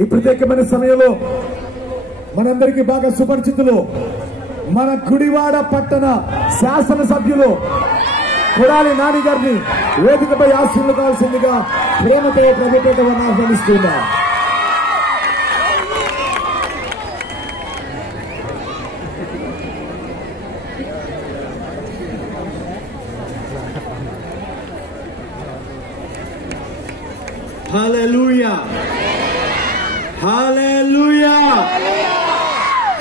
ఈ ప్రత్యేకమైన సమయంలో మనందరికీ బాగా సుపరిచితులు మన గుడివాడ పట్టణ శాసనసభ్యులు కొడాలి నాని గారిని వేదికపై ఆశీర్వదించాల్సిందిగా ప్రేమతో ప్రభుత్వం ఆహ్వానిస్తున్నారు. Hallelujah. Hallelujah.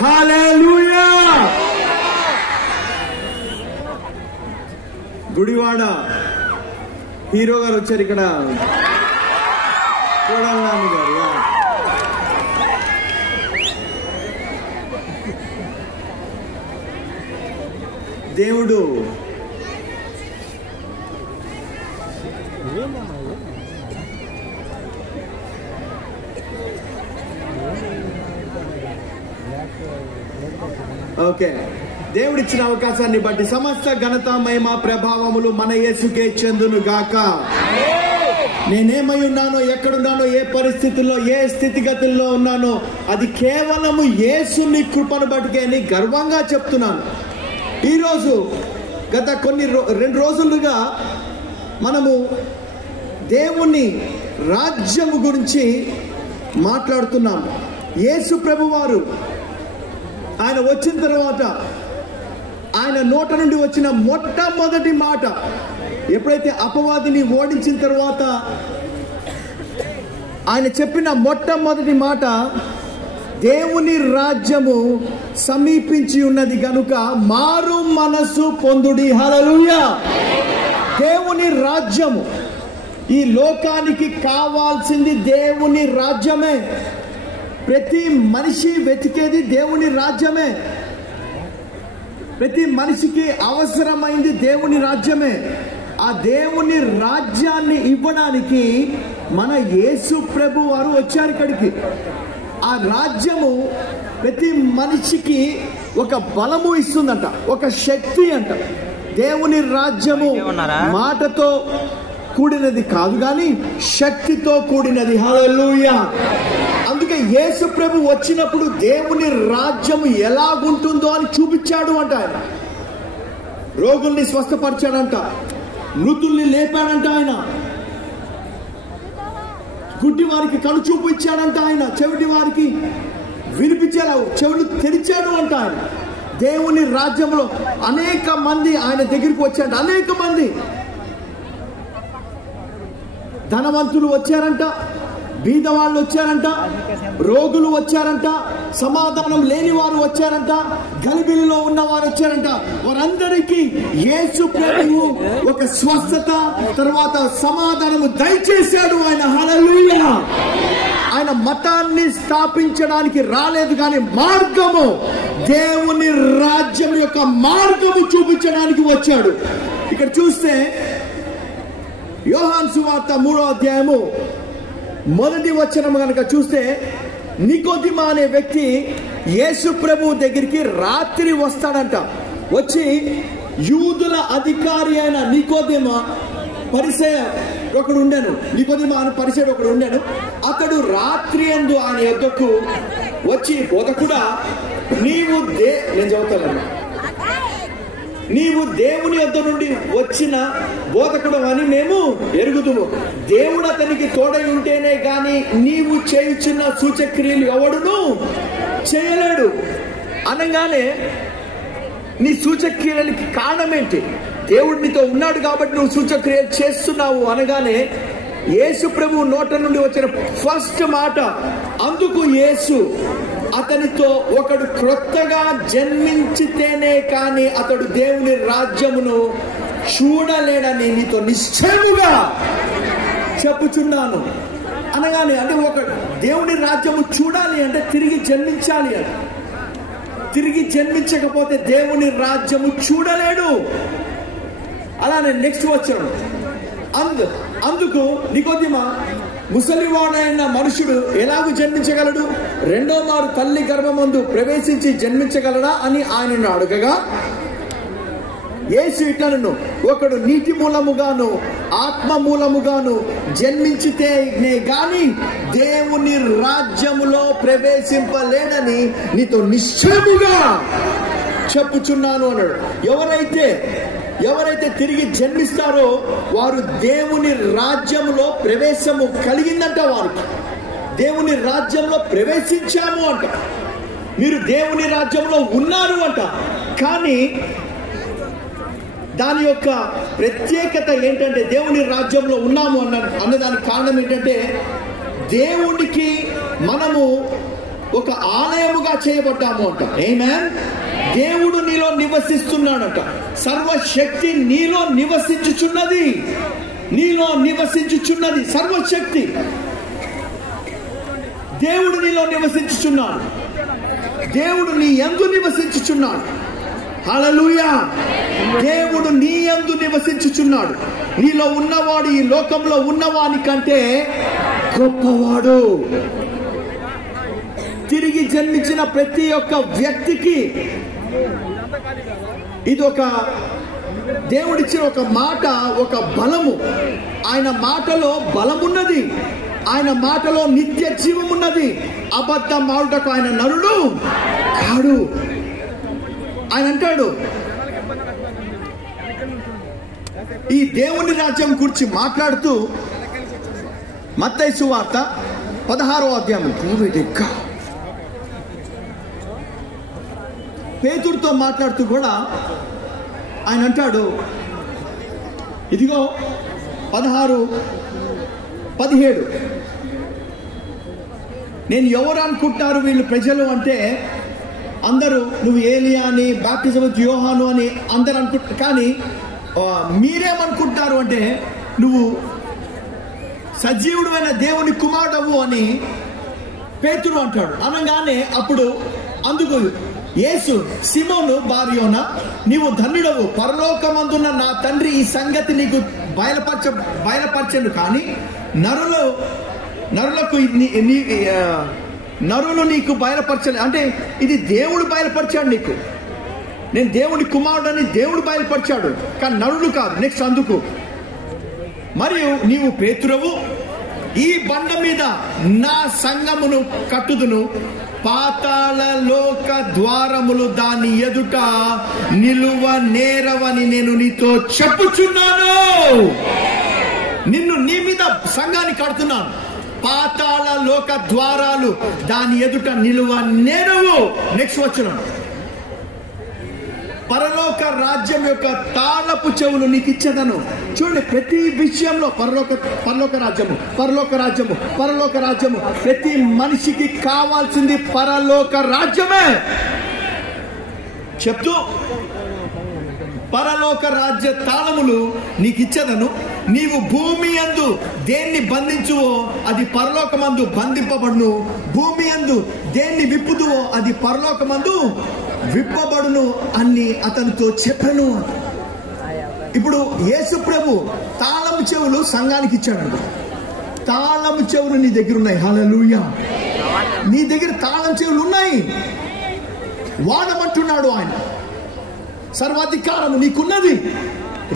Hallelujah. Gudivada hero గారు వచ్చారు ఇక్కడ. కొడాలి నాని గారు. దేవుడు ఓకే, దేవుడిచ్చిన అవకాశాన్ని బట్టి సమస్త ఘనత మహిమ ప్రభావములు మన యేసుకే చెందును గాక. నేనేమై ఉన్నానో, ఎక్కడున్నానో, ఏ పరిస్థితుల్లో, ఏ స్థితిగతుల్లో ఉన్నానో అది కేవలము యేసుని కృపను బట్టికే అని గర్వంగా చెప్తున్నాను. ఈరోజు గత రెండు రోజులుగా మనము దేవుని రాజ్యము గురించి మాట్లాడుతున్నాం. యేసు ప్రభువారు ఆయన వచ్చిన తర్వాత ఆయన నోట నుండి వచ్చిన మొట్టమొదటి మాట, ఎప్పుడైతే అపవాదిని ఓడించిన తర్వాత ఆయన చెప్పిన మొట్టమొదటి మాట, దేవుని రాజ్యము సమీపించి ఉన్నది గనుక మారు మనసు పొందుడి. హల్లెలూయా. దేవుని రాజ్యము, ఈ లోకానికి కావాల్సింది దేవుని రాజ్యమే. ప్రతి మనిషి వెతికేది దేవుని రాజ్యమే. ప్రతి మనిషికి అవసరమైంది దేవుని రాజ్యమే. ఆ దేవుని రాజ్యాన్ని ఇవ్వడానికి మన యేసు ప్రభు వారు వచ్చారు ఇక్కడికి. ఆ రాజ్యము ప్రతి మనిషికి ఒక బలము ఇస్తుందంట, ఒక శక్తి అంట. దేవుని రాజ్యము మాటతో కూడినది కాదు కానీ శక్తితో కూడినది. హల్లెలూయా. అందుకే యేసు ప్రభు వచ్చినప్పుడు దేవుని రాజ్యము ఎలాగుంటుందో అని చూపించాడు అంట. ఆయన రోగుల్ని స్వస్థపరిచాడంట, మృతుల్ని లేపాడంట, ఆయన గుడ్డి వారికి కనుచూపు ఇచ్చాడంట, ఆయన చెవిటి వారికి వినిపించేలా చెవులు తెరిచాడు అంట. ఆయన దేవుని రాజ్యంలో అనేక మంది ఆయన దగ్గరికి వచ్చారంట. అనేక మంది ధనవంతులు వచ్చారంట, బీదవాళ్ళు వచ్చారంట, రోగులు వచ్చారంట, సమాధానం లేని వారు వచ్చారంట, గలిబిలిలో ఉన్నవారు వచ్చారంట. వారందరికీ యేసు ప్రభువు ఒక స్వస్థత తర్వాత సమాధానము దయచేశాడు ఆయన. హల్లెలూయా. ఆయన మతాన్ని స్థాపించడానికి రాలేదు కానీ మార్గము, దేవుని రాజ్యం యొక్క మార్గము చూపించడానికి వచ్చాడు. ఇక్కడ చూస్తే యోహాను సువార్త 3వ అధ్యాయము 1వ వచనం కనుక చూస్తే, నికోదిమ అనే వ్యక్తి యేసు ప్రభు దగ్గరికి రాత్రి వస్తాడంట. వచ్చి యూదుల అధికారి అయిన నికోదిమ, పరిసయ ఒకడు ఉండాను, నికోదిమ అని పరిసయుడు ఒకడు ఉండాను. అతడు రాత్రి యందు ఆయన యొద్దకు వచ్చి, బోధకుడా నీవు నేను చదువుతాను, నీవు దేవుని యొద్ద నుండి వచ్చిన బోధకుడు అని మేము ఎరుగుదుము. దేవుడు అతనికి తోడై ఉంటేనే గాని నీవు చేయుచున్న సూచక్రియలు ఎవడును చేయలేడు అనగానే, నీ సూచక్రియలకి కారణం ఏంటి? దేవుడు నీతో ఉన్నాడు కాబట్టి నువ్వు సూచక్రియలు చేస్తున్నావు అనగానే యేసు ప్రభు నోట నుండి వచ్చిన ఫస్ట్ మాట, అందుకు యేసు అతనితో, ఒకడు క్రొత్తగా జన్మించితేనే కానీ అతడు దేవుని రాజ్యమును చూడలేడని నీతో నిశ్చయముగా చెప్పుచున్నాను అనగానే, అంటే ఒక దేవుని రాజ్యము చూడాలి అంటే తిరిగి జన్మించాలి అని. తిరిగి జన్మించకపోతే దేవుని రాజ్యము చూడలేడు. అలానే నెక్స్ట్ వచ్చాడు, అందుకు నికోదిమ, ముసలివాడైన మనుషుడు ఎలాగూ జన్మించగలడు? రెండో మారు తల్లి గర్భమందు ప్రవేశించి జన్మించగలడా అని ఆయనను అడగగా, యేసు ఇట్లను ఒకడు నీటి మూలముగాను ఆత్మ మూలముగాను జన్మించితేనే గాని దేవుని రాజ్యములో ప్రవేశింపలేడని నీతో నిశ్చయముగా చెప్పుచున్నాను అన్నాడు. ఎవరైతే తిరిగి జన్మిస్తారో వారు దేవుని రాజ్యములో ప్రవేశము కలిగిందంట. వారికి దేవుని రాజ్యంలో ప్రవేశించాము అంట. మీరు దేవుని రాజ్యంలో ఉన్నారు అంట. కానీ దాని యొక్క ప్రత్యేకత ఏంటంటే, దేవుని రాజ్యంలో ఉన్నాము అన్నదానికి కారణం ఏంటంటే, దేవునికి మనము ఒక ఆలయముగా చేయబడ్డాము అంట. ఆమేన్. దేవుడు నీలో నివసిస్తున్నాడంట. సర్వశక్తి నీలో నివసించుచున్నది. సర్వశక్తి దేవుడు నీలో నివసించుచున్నాడు. దేవుడు నీ యందు నివసించుచున్నాడు. హల్లెలూయా. దేవుడు నీ యందు నివసించుచున్నాడు. నీలో ఉన్నవాడు ఈ లోకంలో ఉన్నవాని కంటే గొప్పవాడు. తిరిగి జన్మించిన ప్రతి ఒక్క వ్యక్తికి ఇది ఒక దేవుడిచ్చిన ఒక మాట, ఒక బలము. ఆయన మాటలో బలమున్నది. ఆయన మాటలో నిత్య జీవం ఉన్నది. అబద్ధం ఆడుటకు ఆయన నరుడు కాడు. ఆయన అంటాడు, ఈ దేవుని రాజ్యం గురించి మాట్లాడుతూ మత్తయి సువార్త 16వ అధ్యాయం పేతురుతో మాట్లాడుతూ కూడా ఆయన అంటాడు, ఇదిగో 16:17 నేను ఎవరు అనుకుంటున్నారు వీళ్ళు ప్రజలు అంటే, అందరూ నువ్వు ఏలియా అని, బాప్టిజం యోహాను అని అందరు అనుకుంటారు. కానీ మీరేమనుకుంటారు అంటే, నువ్వు సజీవుడైన దేవుని కుమారుడవు అని పేతురు అంటాడు. అనగానే అప్పుడు అందుకు యేసు, సిమోను బార్యోనా, నీవు ధన్యుడవు, పరలోకమందున్న నా తండ్రి ఈ సంగతి నీకు బయలుపరచను. కానీ నరులు నీకు బయలుపరచలే. అంటే ఇది దేవుడు బయలుపరిచాడు నీకు. నేను దేవుని కుమారుడని దేవుడు బయలుపరిచాడు, కానీ నరులు కాదు. నెక్స్ట్ అందుకు, మరియు నీవు పేతురవు, ఈ బండ మీద నా సంఘమును కట్టుదును, పాతాళ లోక ద్వారములు దాని ఎదుట నిలువ నేరవని నేను నీతో చెప్పుచున్నాను. నీ మీద సంఘాన్ని కడుతున్నాను. పాతాళ లోక ద్వారాలు దాని ఎదుట నిలువ నేరవు. నెక్స్ట్ వచనం, పరలోక రాజ్యం యొక్క తాళపు చెవులు నీకు ఇచ్చేదను. చూడండి, ప్రతి విషయంలో పరలోక రాజ్యము. ప్రతి మనిషికి కావాల్సింది పరలోక రాజ్యమే. చెప్తూ పరలోక రాజ్య తాళములు నీకు ఇచ్చేదను. నీవు భూమి యందు దేన్ని బంధించువో అది పరలోకమందు బంధింపబడును, భూమి యందు దేన్ని విప్పుదువో అది పరలోకమందు విప్పబడును అని అతనితో చెప్పను. ఇప్పుడు యేసు ప్రభు తాళం చెవులు సంఘానికి ఇచ్చాడు. తాళం చెవులు నీ దగ్గర ఉన్నాయి. హల్లెలూయా. నీ దగ్గర తాళం చెవులు ఉన్నాయి, వాడమంటున్నాడు ఆయన. సర్వాధికారము నీకున్నది.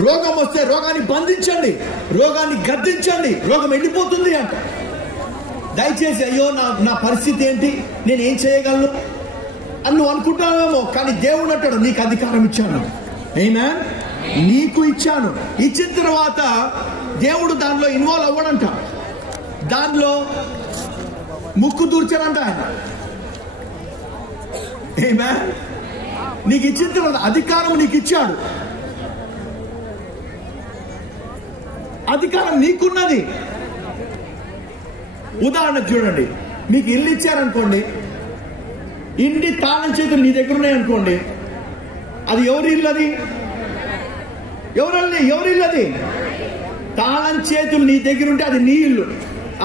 రోగం వస్తే రోగాన్ని బంధించండి, రోగాన్ని గద్దించండి, రోగం ఎండిపోతుంది అంట. దయచేసి అయ్యో నా పరిస్థితి ఏంటి, నేను ఏం చేయగలను అని నువ్వు అనుకుంటావేమో, కానీ దేవుడు అంటాడు నీకు అధికారం ఇచ్చాను. ఆమేన్. నీకు ఇచ్చాను. ఇచ్చిన తర్వాత దేవుడు దానిలో ఇన్వాల్వ్ అవ్వడంట. దానిలో ముక్కు దూర్చాడంట ఆయన. ఆమేన్. నీకు ఇచ్చిన తర్వాత అధికారం నీకు ఇచ్చాడు. అధికారం నీకున్నది. ఉదాహరణకు చూడండి, మీకు ఇల్లు ఇచ్చారనుకోండి, ఇంటి తాళం చేతులు నీ దగ్గర ఉన్నాయనుకోండి, అది ఎవరి ఇల్లు? అది ఎవరి ఇల్లు? అది తాళం చేతులు నీ దగ్గర ఉంటే అది నీ ఇల్లు.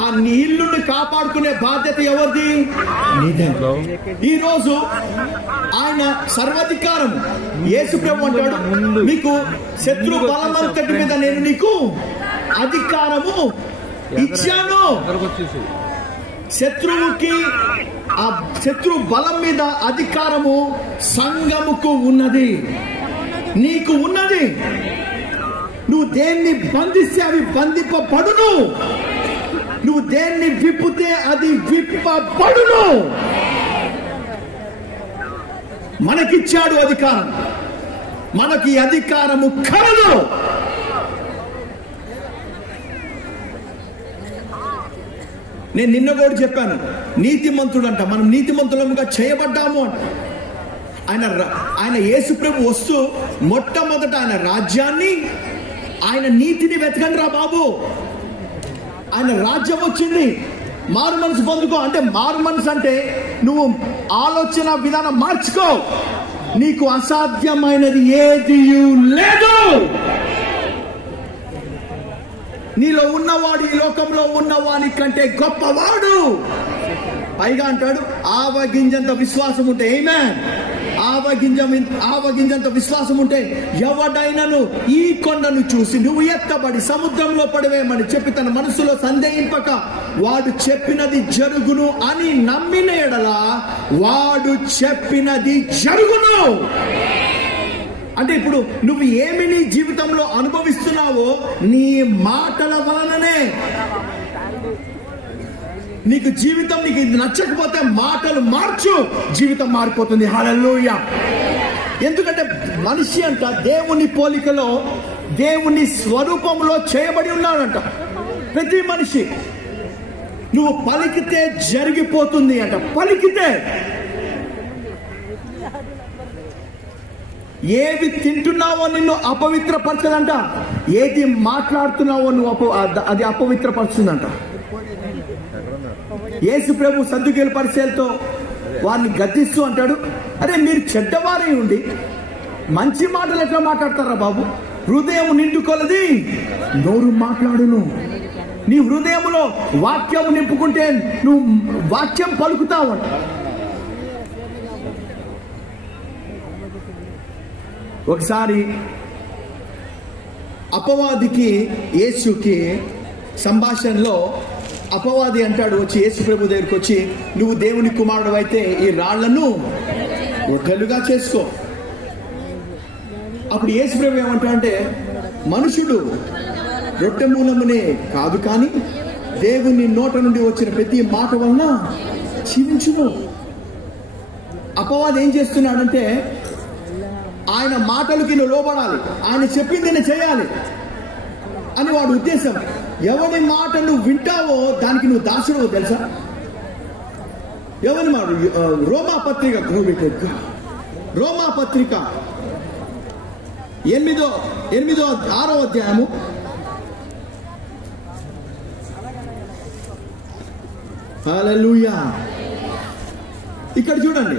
ఆ నీ ఇల్లుని కాపాడుకునే బాధ్యత ఎవరిది? నీదే. ఈ రోజు ఆయన సర్వాధికారం. యేసు ప్రభు అంటాడు, మీకు శత్రు బలమంతటి మీద నేను నీకు అధికారము ఇచ్చాను. శత్రువుకి, ఆ శత్రు బలం మీద అధికారము సంఘముకు ఉన్నది. నీకు ఉన్నది. నువ్వు దేన్ని బంధిస్తే అవి బంధింపబడును, నువ్వు దేన్ని విప్పితే అది విప్పబడును. మనకిచ్చాడు అధికారం, మనకి అధికారము కలదు. నేను నిన్న కూడా చెప్పాను, నీతిమంతుడు అంట, మనం నీతిమంతులముగా చేయబడ్డాము అంట. ఆయన యేసుప్రభు వస్తూ మొట్టమొదట ఆయన రాజ్యాన్ని, ఆయన నీతిని వెతకండి రా బాబు. ఆయన రాజ్యం వచ్చింది, మారు మనసు పొందుకో. అంటే మారు మనసు అంటే నువ్వు ఆలోచన విధానం మార్చుకో. నీకు అసాధ్యమైనది ఏది లేదు. నీలో ఉన్నవాడు ఈ లోకంలో ఉన్నవాని కంటే గొప్పవాడు. పైగా అంటాడు, ఆవగింజంత విశ్వాసం ఉంటే, ఆమేన్, ఆవగింజంత విశ్వాసం ఉంటే ఎవడైనాను ఈ కొండను చూసి నువ్వు ఎత్తబడి సముద్రంలో పడవేమని చెప్పి తన మనసులో సందేహింపక వాడు చెప్పినది జరుగును అని నమ్మిన ఎడల వాడు చెప్పినది జరుగును. అంటే ఇప్పుడు నువ్వు ఏమి నీ జీవితంలో అనుభవిస్తున్నావో నీ మాటల వలననే. నీకు జీవితం, నీకు ఇది నచ్చకపోతే మాటలు మార్చు, జీవితం మారిపోతుంది. హల్లెలూయా. ఎందుకంటే మనిషి అంట దేవుని పోలికలో, దేవుని స్వరూపంలో చేయబడి ఉన్నాడంట ప్రతి మనిషి. నువ్వు పలికితే జరిగిపోతుంది అంట. పలికితే ఏవి తింటున్నావో నిన్ను అపవిత్రపరచదంట, ఏది మాట్లాడుతున్నావో నువ్వు అది అపవిత్రపరుస్తుందంట. యేసు ప్రభు సద్దుకేలు పరిచయాలతో వారిని గద్దిస్తూ అంటాడు, అరే మీరు చెడ్డవారై ఉండి మంచి మాటలు ఎట్లా మాట్లాడతారా బాబు? హృదయం నిండుకొలది నోరు మాట్లాడును. నీ హృదయంలో వాక్యం నింపుకుంటే నువ్వు వాక్యం పలుకుతావు. ఒకసారి అపవాదికి యేసుకి సంభాషణలో అపవాది అంటాడు, వచ్చి యేసు ప్రభు దగ్గరికి వచ్చి, నువ్వు దేవుని కుమారుడు అయితే ఈ రాళ్లను రొట్టెలుగా చేసుకో. అప్పుడు యేసు ప్రభు ఏమంటాడంటే, మనుషుడు రొట్టె మూలమునే కాదు కానీ దేవుని నోట నుండి వచ్చిన ప్రతి మాట వలన జీవించును. అపవాది ఏం చేస్తున్నాడంటే, ఆయన మాటలకి నువ్వు లోబడాలి, ఆయన చెప్పింది నేను చేయాలి అని వాడు ఉద్దేశం. ఎవరి మాట నువ్వు వింటావో దానికి నువ్వు దాసుడు తెలుసా? ఎవరి మాట? రోమాపత్రిక 6వ అధ్యాయము 8. హల్లెలూయా. ఇక్కడ చూడండి,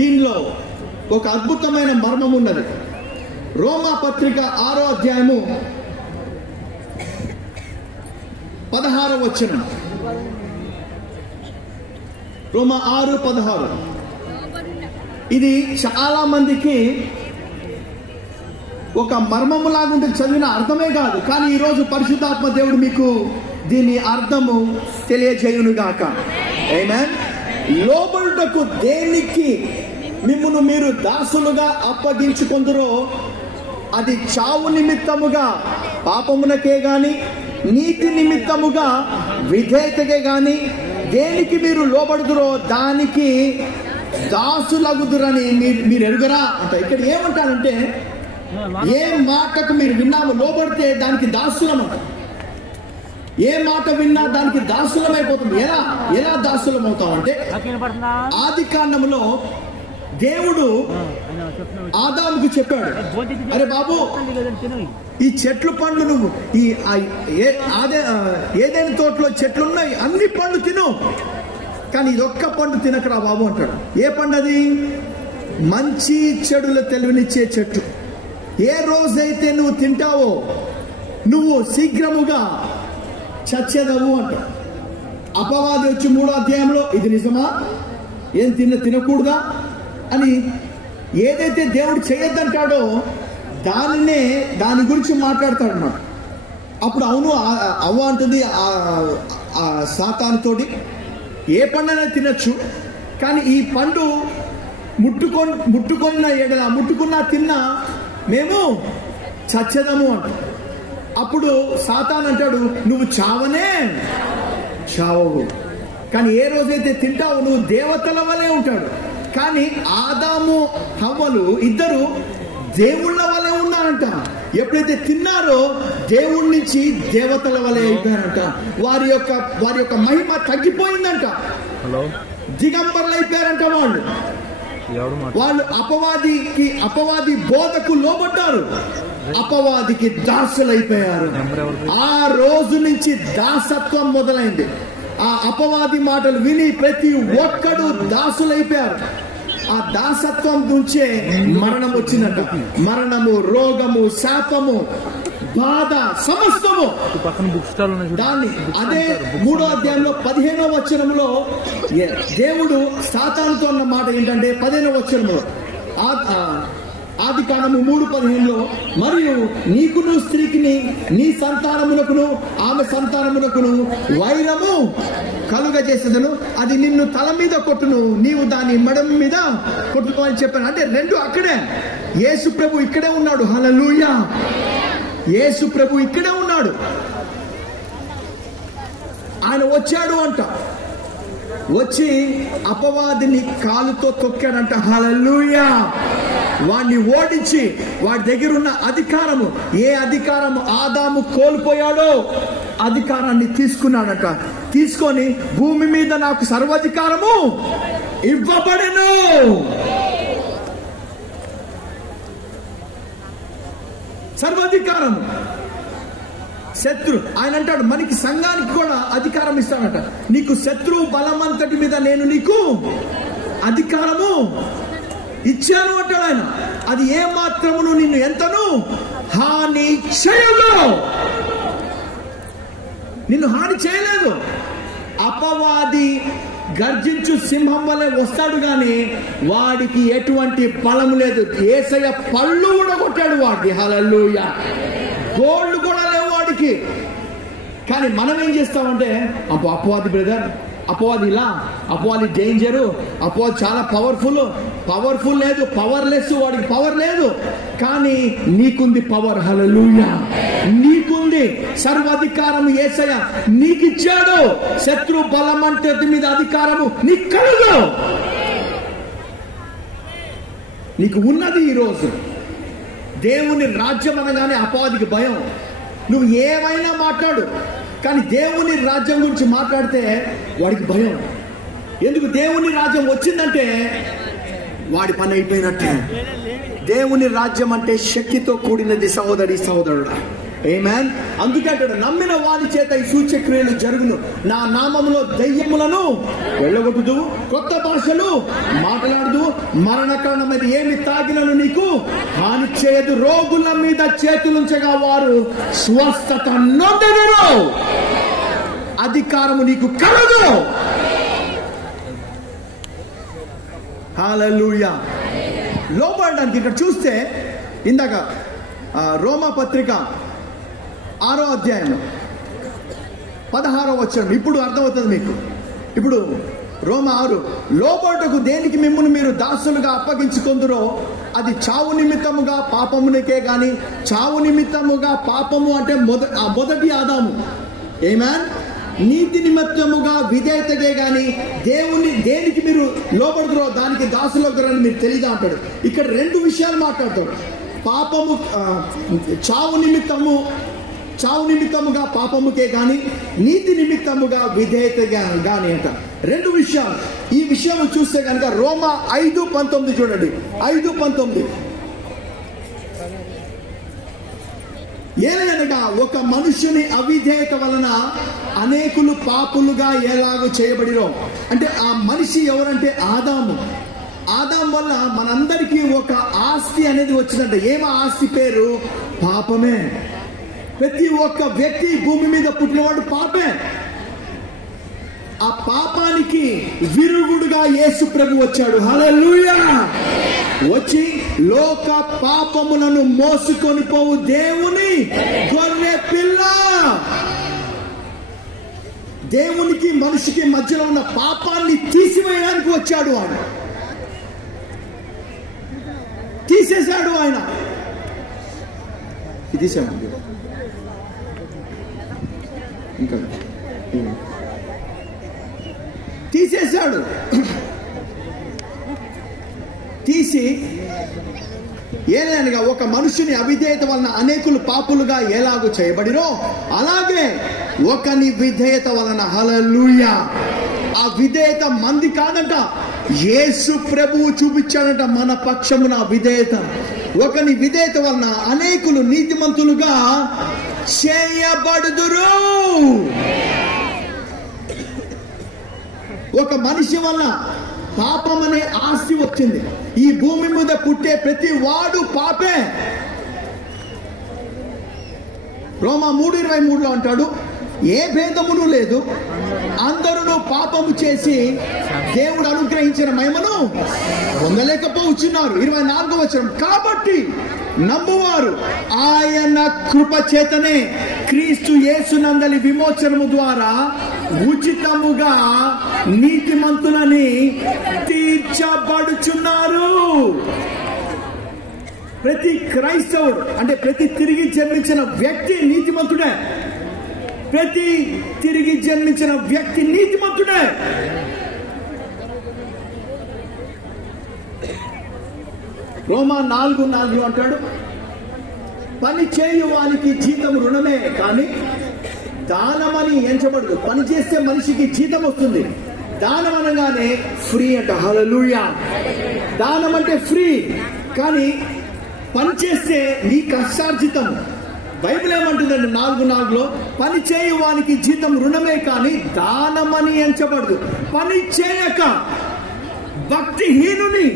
దీనిలో ఒక అద్భుతమైన మర్మం ఉన్నది. రోమాపత్రిక 6వ అధ్యాయము 16వ వచనం. రోమా 6:16. ఇది చాలా మందికి ఒక మర్మము లాగుంటే చదివిన అర్థమే కాదు. కానీ ఈరోజు పరిశుద్ధాత్మ దేవుడు మీకు దీని అర్థము తెలియజేయునుగాక. ఆమేన్. లోబడుటకు దేనికి మిమ్మును మీరు దాసులుగా అప్పగించుకొందురో అది చావు నిమిత్తముగా పాపమునకే గాని నీతి నిమిత్తముగా విధేయతకే గాని దేనికి మీరు లోబడుదురో దానికి దాసులగుదురని మీరు ఎరుగరా అంట. ఇక్కడ ఏమంటారంటే, ఏ మాటకు మీరు విన్నాము లోబడితే దానికి దాసులమంట. ఏ మాట విన్నా దానికి దాసులమైపోతుంది. ఎలా దాసులం అవుతాం అంటే, ఆది కాండములో దేవుడు ఆదాముకు చెప్పాడు, అరే బాబు ఈ చెట్లు పండ్లు నువ్వు ఏదైనా తోటలో చెట్లు ఉన్నాయి, అన్ని పండ్లు తిను, కానీ ఇదొక్క పండు తినకరా బాబు అంటాడు. ఏ పండు అది? మంచి చెడుల తెలివినిచ్చే చెట్టు. ఏ రోజైతే నువ్వు తింటావో నువ్వు శీఘ్రముగా చచ్చేదవు అంటాడు. అపవాది వచ్చి 3వ అధ్యాయంలో ఇది నిజమా, ఏం తినకూడదా అని ఏదైతే దేవుడు చేయొద్దంటాడో దాని గురించి మాట్లాడతాడు అన్నమాట. అప్పుడు అవును అవ్వ అంటుంది సాతానుతోటి, ఏ పండైనా తినచ్చు కానీ ఈ పండు ముట్టుకున్నా తిన్నా మేము చచ్చెదము అంట. అప్పుడు సాతాను అంటాడు, నువ్వు చావవు, కానీ ఏ రోజైతే తింటావు నువ్వు దేవతల వలె ఉంటాడు. కానీ ఆదాము హవ్వలు ఇద్దరు దేవుళ్ళ వలె ఉన్నారంట. ఎప్పుడైతే తిన్నారో దేవుడి నుంచి దేవతల వలె అయిపోయారంట. వారి యొక్క మహిమ తగ్గిపోయిందంట. దిగంబరులు అయిపోయారంట. వాళ్ళు అపవాది బోధకు లోబడ్డారు, అపవాదికి దాసులైపోయారు. ఆ రోజు నుంచి దాసత్వం మొదలైంది. ఆ అపవాది మాటలు విని ప్రతి ఒక్కడు దాసులైపోయారు. ఆ దాసత్వం నుంచే మరణం వచ్చిందంట. మరణము, రోగము, శాపము, బాధ, సమస్తము. దాన్ని అదే 3వ అధ్యాయంలో 15వ వచనంలో దేవుడు సాతానుతో అన్న మాట ఏంటంటే 15వ వచనంలో ఆదికాండము 3:15లో, మరియు నీకును స్త్రీకిని నీ సంతానమునకును ఆమె సంతానమునకును వైరము కలుగజేసేదను, అది నిన్ను తల మీద కొట్టును, నీవు దాని మెడ మీద కొట్టుకో అని చెప్పాను. అంటే రెండు అక్కడే. యేసు ప్రభు ఇక్కడే ఉన్నాడు. హల్లెలూయా. యేసు ప్రభు ఇక్కడే ఉన్నాడు. ఆయన వచ్చాడు అంట. వచ్చి అపవాదిని కాలుతో తొక్కాడంట. హల్లెలూయా. వాడిని ఓడించి వాడి దగ్గర ఉన్న అధికారము, ఏ అధికారము ఆదాము కోల్పోయాడో అధికారాన్ని తీసుకున్నాడంట. తీసుకొని భూమి మీద నాకు సర్వాధికారము ఇవ్వబడెను. సర్వాధికారము. ఆయన అంటాడు మనకి సంఘానికి కూడా అధికారం ఇస్తానట. నీకు శత్రువు బలమంతటి మీద నేను నీకు అధికారము ఇచ్చాను అంటాడు ఆయన. అది ఏ మాత్రమును నిన్ను ఎంతను హాని చేయదు. నిన్ను హాని చేయలేదు. అపవాది గర్జించు సింహం వలె వస్తాడు గాని వాడికి ఎటువంటి బలము లేదు. యేసయ్య పళ్ళు కూడా కొట్టాడు వాడికి. హల్లెలూయా. గోళ్ళు కూడా లేవు వాడికి. కానీ మనం ఏం చేస్తామంటే అపవాది బ్రదర్, అపవాది ఇలా, అపవాది డేంజరు, అపవాది చాలా పవర్ఫుల్ లేదు, పవర్లెస్, వాడికి పవర్ లేదు. కానీ నీకుంది పవర్. హల్లెలూయా. నీకుంది సర్వాధికారం. యేసయ్య నీకిచ్చాడు. శత్రు బలమంతటి మీద అధికారము నీకు కలదు. నీకు ఉన్నది. ఈరోజు దేవుని రాజ్యం అనగానే అపవాదికి భయం. నువ్వు ఏమైనా మాట్లాడు, కానీ దేవుని రాజ్యం గురించి మాట్లాడితే వాడికి భయం. ఎందుకు? దేవుని రాజ్యం వచ్చిందంటే వాడి పని అయిపోయినట్టే. దేవుని రాజ్యం అంటే శక్తితో కూడినది సహోదరుడా. ఆమేన్. అందుకే అంటాడు, నమ్మిన వారి చేత ఈ సూచక్రియలు జరుగును, నా నామములో దయ్యములను వెళ్ళగొట్టుదు, కొత్త భాషలు మాట్లాడదు, మరణకారణమైనది ఏమి తాగినను నీకు హాని చేయదు, రోగుల మీద చేతులుంచగా వారు స్వస్థత నొందెదరు, అధికారము నీకు కలదు. హల్లెలూయా. లోబడడానికి ఇక్కడ చూస్తే ఇందాక రోమా పత్రిక 6వ అధ్యాయం 16వ వచనం ఇప్పుడు అర్థమవుతుంది మీకు. ఇప్పుడు రోమా 6, లోబడుటకు దేనికి మిమ్మును మీరు దాసులుగా అప్పగించుకొందురో అది చావు నిమిత్తముగా పాపమునికే గాని, చావు నిమిత్తముగా పాపము అంటే మొదటి ఆదాము. ఆమేన్. నీతి నిమిత్తముగా విధేయతకే గాని దేనికి మీరు లోబడుతురో దానికి దాసులొకరని మీరు తెలియదా అంటాడు. ఇక్కడ రెండు విషయాలు మాట్లాడతాడు. పాపము, చావు నిమిత్తముగా పాపముకే గాని, నీతి నిమిత్తముగా విధేయతగా గాని అంట. రెండు విషయాలు. ఈ విషయం చూస్తే కనుక రోమా 5:19 చూడండి. 5:19. ఏలయనగా ఒక మనుష్యుని అవిధేయత వలన అనేకులు పాపులుగా ఎలాగో చేయబడిరో. అంటే ఆ మనిషి ఎవరంటే ఆదాము. ఆదాం వల్ల మనందరికీ ఒక ఆస్తి అనేది వచ్చిందంట. ఏమ ఆస్తి? పేరు పాపమే. ప్రతి ఒక్క వ్యక్తి భూమి మీద పుట్టినవాడు పాపే. ఆ పాపానికి విరుగుడుగా యేసు ప్రభు వచ్చాడు. హల్లెలూయా. వచ్చి లోక పాపములను మోసుకొని పోవు దేవుని గొర్రె పిల్ల. దేవునికి మనిషికి మధ్యలో ఉన్న పాపాన్ని తీసివేయడానికి వచ్చాడు. ఆయన తీసేశాడు. ఆయన తీసేమండి ఇంకా తీసేశాడు. తీసి ఏలనగా ఒక మనుషుని అవిధేయత వలన అనేకులు పాపులుగా ఎలాగూ చేయబడినో అలాగే ఒకని విధేయత వలన, హల్లెలూయా, ఆ విధేయత మంది కాదంట, యేసు ప్రభువు చూపించాడంట మన పక్షమున విధేయత. ఒకని విధేయత వలన అనేకులు నీతిమంతులుగా చేయబడుదురు. ఒక మనిషి వల్ల పాపం అనే ఆస్తి వచ్చింది. ఈ భూమి మీద పుట్టే ప్రతి వాడు పాపే. రోమా 3:23 అంటాడు, ఏ భేదమును లేదు, అందరూ పాపము చేసి దేవుడు అనుగ్రహించిన మహిమను పొందలేకపోతున్నారు. 24వ వచనం, కాబట్టి నమ్మువారు ఆయన కృప చేతనే క్రీస్తు యేసునందలి విమోచనము ద్వారా ఉచితముగా నీతిమంతులని తీర్చబడుచున్నారు. ప్రతి క్రైస్తవుడు అంటే ప్రతి తిరిగి జన్మించిన వ్యక్తి నీతిమంతుడే. ప్రతి తిరిగి జన్మించిన వ్యక్తి నీతిమంతుడే. రోమా 4:4 అంటాడు, పని చేయు వానికి జీతం రుణమే కానీ దానమని ఎంచబడదు. పని చేస్తే మనిషికి జీతం వస్తుంది. దానం అనగానే ఫ్రీ అంట. హల్లెలూయా. దానం అంటే ఫ్రీ, కానీ పని చేస్తే నీ కష్టార్జితం. బైబిల్ ఏమంటుందండి 4:4లో, పని చేయు వానికి జీతం రుణమే కానీ దానమని ఎంచబడదు. పని చేయక భక్తిహీనుని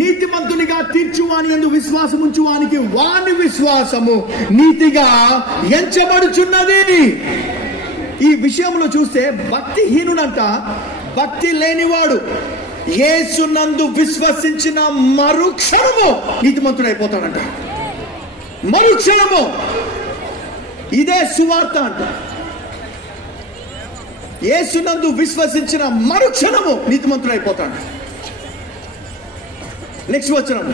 నీతిమంతునిగా తీర్చువాని యందు విశ్వాసం ఉంచువానికి వాని విశ్వాసము నీతిగా ఎంచబడుచున్నది. ఈ విషయంలో చూస్తే భక్తిహీనుడంట, భక్తి లేనివాడు యేసునందు విశ్వసించిన మరుక్షణము నీతిమంతుడైపోతాడంట. మరుక్షణము. ఇదే సువార్త అంట. యేసునందు విశ్వసించిన మరుక్షణము నీతిమంతుడైపోతాడు. నెక్స్ట్ వచనం,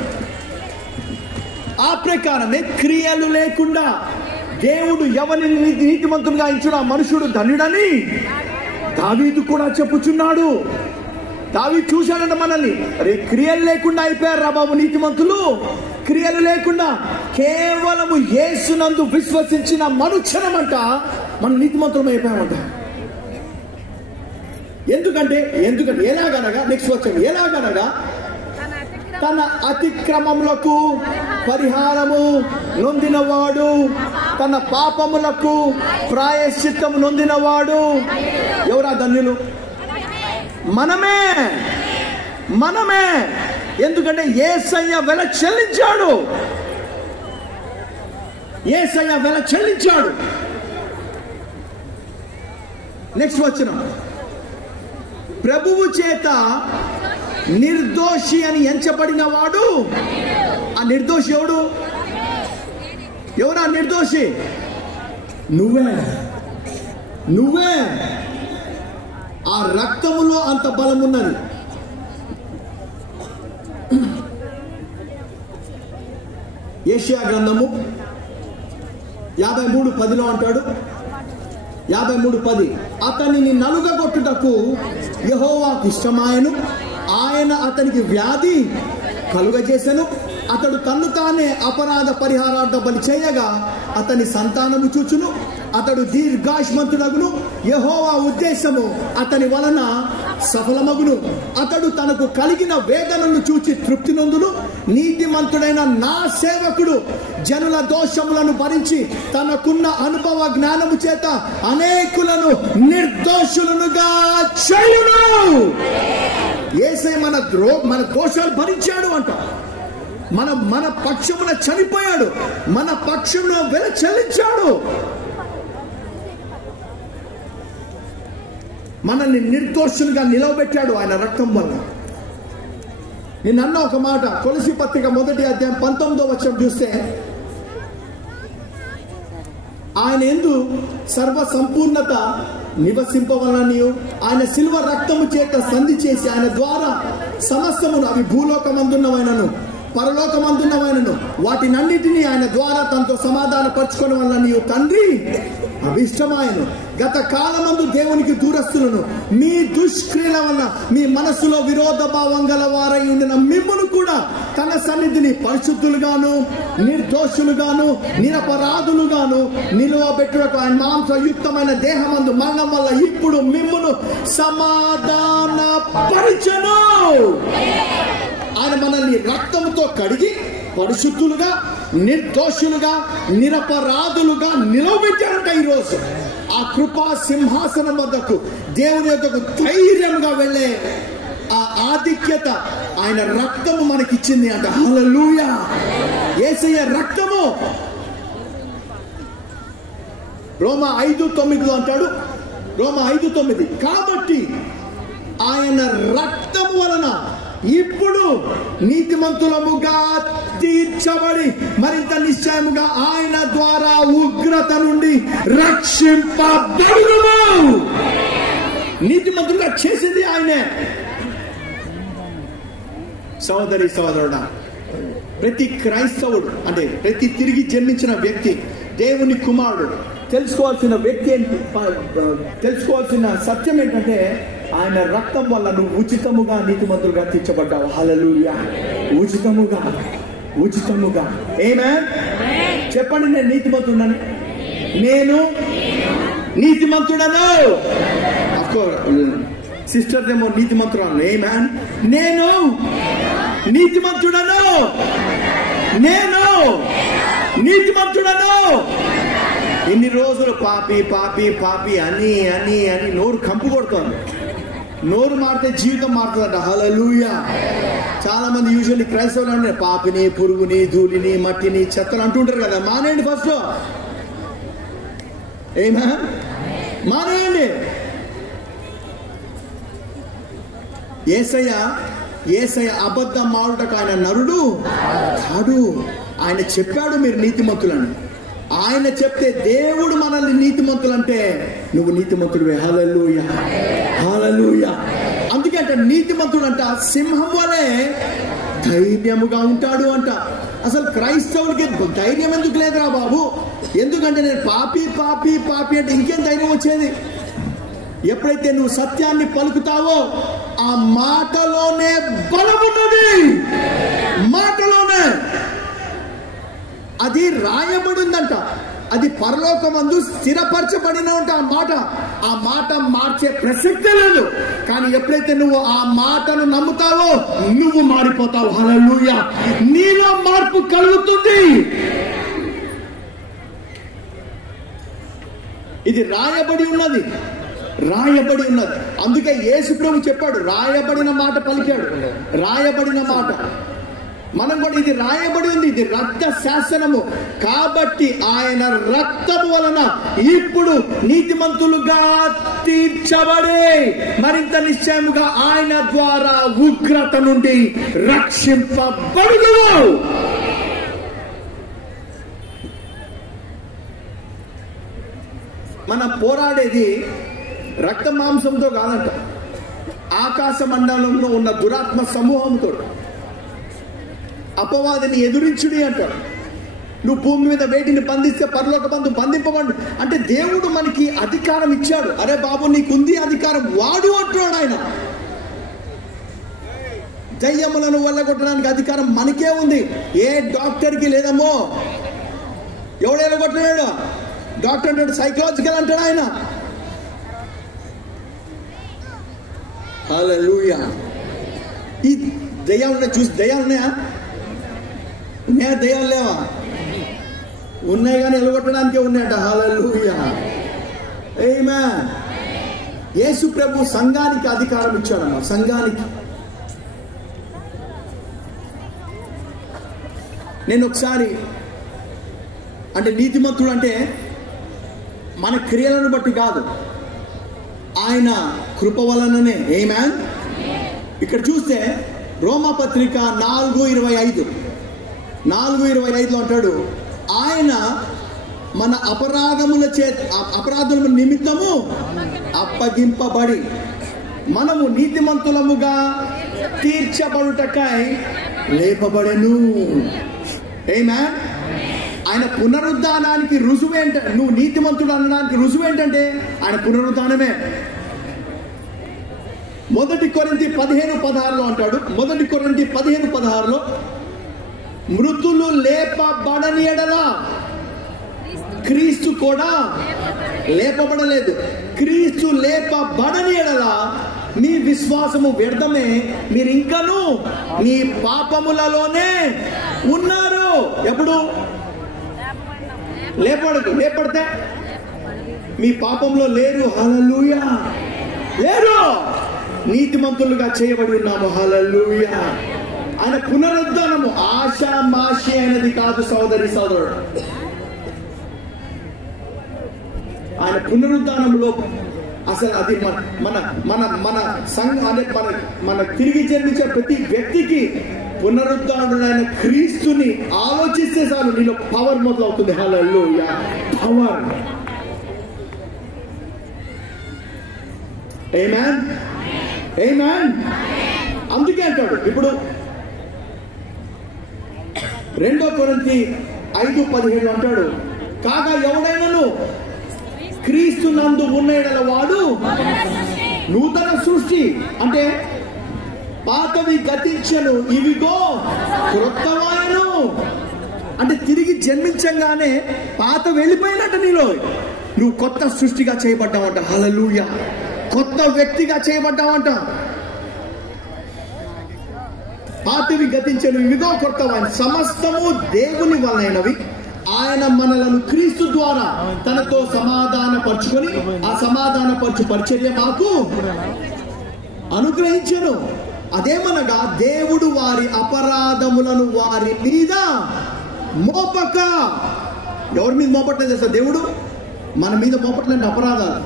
ఆ ప్రకారమే క్రియలు లేకుండా దేవుడు ఎవరిని నీతిమంతులుగా ఇచ్చిన మనుషుడు ధన్యుడని దావీదు కూడా చెప్పుచున్నాడు. దావీదు చూశాడంట మనల్ని. అరే, క్రియలు లేకుండా అయిపోయారు రా బాబు నీతిమంతులు. క్రియలు లేకుండా కేవలము యేసునందు విశ్వసించిన మనుక్షణం అంట మనం నీతిమంతులం అయిపోయామంట. ఎందుకంటే ఎలాగనగా నెక్స్ట్ వచనం, ఎలాగనగా తన అతిక్రమములకు పరిహారము నొందినవాడు, తన పాపములకు ప్రాయశ్చిత్తము నొందినవాడు. ఎవరా ధన్యులు? మనమే. ఎందుకంటే యేసయ్య వెల చెల్లించాడు. నెక్స్ట్ వచనం, ప్రభువు చేత నిర్దోషి అని ఎంచబడిన వాడు. ఆ నిర్దోషి ఎవడు? ఎవరా నిర్దోషి? నువ్వే. ఆ రక్తములో అంత బలం ఉన్నది. యెషయా గ్రంథము 53:10 అంటాడు, 53:10, అతనిని నలుగగొట్టుటకు యెహోవాకు ఇష్టమాయెను, ఆయన అతనికి వ్యాధి కలుగజేసెను, అతడు తన్ను తానే అపరాధ పరిహారార్థ బలి చేయగా అతని సంతానము చూచును, అతడు దీర్ఘాయుష్మంతుడగును, యెహోవా ఉద్దేశము అతని వలన సఫలమగును, అతడు తనకు కలిగిన వేదనను చూచి తృప్తి నొందును. నీతిమంతుడైన నా సేవకుడు జనుల దోషములను భరించి తనకున్న అనుభవ జ్ఞానము చేత అనేకులను నిర్దోషులనుగా చేయును. యేసయ్య మన దోషాలు భరించాడు అంట. మన పక్షమున చనిపోయాడు, మన పక్షమున వెల చెల్లించాడు, మనల్ని నిర్దోషులుగా నిలవబెట్టాడు ఆయన రక్తం వల్ల. నిన్న ఒక మాట, కొలసీ పత్రిక 1వ అధ్యాయం 19వ వచనం చూస్తే, ఆయన యందు సర్వ సంపూర్ణత నివసింపవలనియు ఆయన శిలువ రక్తము చేత సంధి చేసి ఆయన ద్వారా సమస్తమును, అవి భూలోకమందున్నవైనను పరలోకమందున్నవైనను, వాటినన్నిటినీ ఆయన ద్వారా తనతో సమాధాన పరచుకోవడం వల్ల నీవు తండ్రి అభిష్టమాయను. గత కాలమందు దేవునికి దూరస్తులను మీ దుష్క్రియల వల్ల మీ మనస్సులో విరోధ భావం గల వారై ఉండిన మిమ్మును కూడా తన సన్నిధిని పరిశుద్ధులుగాను నిర్దోషులుగాను నిరపరాధులుగాను నిలువబెట్టుటకు ఆయన మాంసయుక్తమైన దేహమందు మరణం వల్ల ఇప్పుడు మిమ్మును సమాధాన పరిచను. ఆయన మనల్ని రక్తముతో కడిగి పరిశుద్ధులుగా నిర్దోషులుగా నిరపరాధులుగా నిలవబెట్టారంట. ఈరోజు ఆ కృపా సింహాసనం వద్దకు దేవుని యొద్దకు ధైర్యంగా వెళ్ళే ఆ ఆధిక్యత ఆయన రక్తము మనకిచ్చింది అంట. హల్లెలూయా. యేసయ్య రక్తము. రోమా 5:9 అంటాడు, రోమా 5:9, కాబట్టి ఆయన రక్తము వలన ఇప్పుడు నీతిమంతులముగా తీర్చబడి మరింత నిశ్చయముగా ఆయన ద్వారా ఉగ్రత నుండి రక్షింపబడుదుము. నీతిమంతులుగా చేసింది ఆయనే. సోదరి సోదరుడా, ప్రతి క్రైస్తవుడు అంటే ప్రతి తిరిగి జన్మించిన వ్యక్తి, దేవుని కుమారుడు తెలుసుకోవాల్సిన వ్యక్తి ఏంటి, తెలుసుకోవాల్సిన సత్యం ఏంటంటే ఆయన రక్తం వల్ల నువ్వు ఉచితముగా నీతిమంతులుగా తీర్చబడ్డావు. హల్లెలూయా. ఉచితముగా, ఉచితముగా. ఆమేన్. చెప్పండి, నేను నీతిమంతుడను, నేను నీతిమంతుడను. సిస్టర్ ఏమో నీతిమంతురాలు. ఆమేన్. నేను నీతిమంతుడను, నేను నీతిమంతుడను. ఇన్ని రోజులు పాపి పాపి పాపి అని అని అని నోరు కంపు కొడుతోంది. నోరు మారితే జీవితం మారుతుందట. హల్లెలూయా. చాలా మంది యూజువల్లీ క్రైస్తవులు అంటే పాపిని పురుగుని ధూళిని మట్టిని చెత్తలు అంటుంటారు కదా. మానేయండి, ఫస్ట్ ఏమా మానేయండి. యేసయ్య అబద్ధం మారుటకు ఆయన నరుడు కాడు. ఆయన చెప్పాడు మీరు నీతిమంతులని. ఆయన చెప్తే దేవుడు మనల్ని నీతిమంతులంటే నువ్వు నీతిమంతుడివే. హల్లెలూయా, హల్లెలూయా. అందుకే అంట నీతిమంతుడు అంట సింహం వలె ధైర్యముగా ఉంటాడు అంట. అసలు క్రైస్తవుడికి ధైర్యం ఎందుకు లేదురా బాబు? ఎందుకంటే నేను పాపి పాపి పాపి అంటే ఇంకేం ధైర్యం వచ్చేది? ఎప్పుడైతే నువ్వు సత్యాన్ని పలుకుతావో ఆ మాటలోనే బలమున్నది. మాటలోనే అది రాయబడిందంట. అది పరలోకమందు స్థిరపరచబడినంట. ఆ మాట మార్చే ప్రసక్తే లేదు. కానీ ఎప్పుడైతే నువ్వు ఆ మాటను నమ్ముతావో నువ్వు మారిపోతావు. హల్లెలూయా. నీలో మార్పు కలుగుతుంది. ఇది రాయబడి ఉన్నది, రాయబడి ఉన్నది. అందుకే యేసు ప్రభు చెప్పాడు, రాయబడిన మాట పలికాడు. రాయబడిన మాట మనం కూడా ఇది రాయబడి ఉంది. ఇది రక్త శాసనము. కాబట్టి ఆయన రక్తము వలన ఇప్పుడు నీతిమంతులుగా తీర్చబడి మరింత నిశ్చయముగా ఆయన ద్వారా ఉగ్రత నుండి రక్షింపబడుదుము. మనం పోరాడేది రక్త మాంసంతో కాదంట, ఆకాశ మండలంలో ఉన్న దురాత్మ సమూహంతో. అపవాదిని ఎదురించుడి అంటాడు. నువ్వు భూమి మీద వేటిని బంధిస్తే పరలోక బంధు బంధింపబడు అంటే దేవుడు మనకి అధికారం ఇచ్చాడు. అరే బాబు నీకుంది అధికారం, వాడు అంటున్నాడు ఆయన. దయ్యములను వెళ్ళగొట్టడానికి అధికారం మనకే ఉంది. ఏ డాక్టర్కి లేదమ్మో. ఎవడు వెళ్ళగొట్టలేడు? డాక్టర్ అంటాడు సైకలాజికల్ అంటాడు ఆయన. హల్లెలూయా. ఈ దయ్యాలున్నాయి, చూసి దయ్యాలున్నాయా? ఉన్నాయా? దయ్యాలు లేవా? ఉన్నాయి, కానీ ఎలగొట్టడానికే ఉన్నాయట. హల్లెలూయా. ఆమేన్. యేసు ప్రభు సంఘానికి అధికారం ఇచ్చాడమ్మా. సంఘానికి. నేను ఒకసారి అంటే నీతిమంతుడు అంటే మన క్రియలను బట్టి కాదు, ఆయన కృప వలననే. ఆమేన్. ఇక్కడ చూస్తే రోమాపత్రిక 4:25 4:25 అంటాడు, ఆయన మన అపరాధముల నిమిత్తము అప్పగింపబడి మనము నీతిమంతులముగా తీర్చబడుటకై లేపబడెను. ఆమేన్. ఆయన పునరుద్ధానానికి రుజువు ఏంటంటే, నువ్వు నీతిమంతుడు అనడానికి రుజువు ఏంటంటే ఆయన పునరుద్ధానమే. 1 కొరింథీ 15:16 అంటాడు. 1 కొరింథీ 15:16 మృతులు లేపబడని ఎడల క్రీస్తు కూడా లేపబడలేదు. క్రీస్తు లేపబడని ఎడల మీ విశ్వాసము వ్యర్థమే, మీరు ఇంకను మీ పాపములలోనే ఉన్నారు. ఎప్పుడు లేపడితే మీ పాపంలో లేరు. హల్లెలూయా. లేరు, నీతిమంతులుగా చేయబడి ఉన్నాము. హల్లెలూయా. ఆయన పునరుద్ధానము ఆషామాషి అయినది కాదు సోదరి సోదరుడు. ఆయన పునరుద్ధానంలో అసలు అది మన మన మన సంఘ అనే మన తిరిగి జన్మించే ప్రతి వ్యక్తికి పునరుద్ధానుడైన క్రీస్తుని ఆలోచిస్తే చాలు నీలో పవర్ మొదలవుతుంది. హల్లెలూయా. పవర్. ఆమేన్. ఆమేన్. అందుకే అంటాడు ఇప్పుడు 2 కొరింథీ 5:17 అంటాడు, కాగా ఎవడైనాను క్రీస్తు నందు ఉన్న ఎడల వాడు నూతన సృష్టి. అంటే పాతవి గతించెను, ఇవిగో క్రొత్తవాయను. అంటే తిరిగి జన్మించంగానే పాత వెళ్ళిపోయినట్టు నీలో నువ్వు కొత్త సృష్టిగా చేయబడ్డావంట. హల్లెలూయా. కొత్త వ్యక్తిగా చేయబడ్డావంట. పాతవి గతించెను, ఇవిగో క్రొత్తవాయను. సమస్తము దేవుని వలనైనవి, ఆయన మనలను క్రీస్తు ద్వారా తనతో సమాధానపరుచుకొని ఆ సమాధానపరచు పరిచర్య మాకు అనుగ్రహించెను. అదేమనగా దేవుడు వారి అపరాధములను వారి మీద మోపక. ఎవరి మీద మోపట్లేదు సార్? దేవుడు మన మీద మోపట్లేదు అపరాధాలు.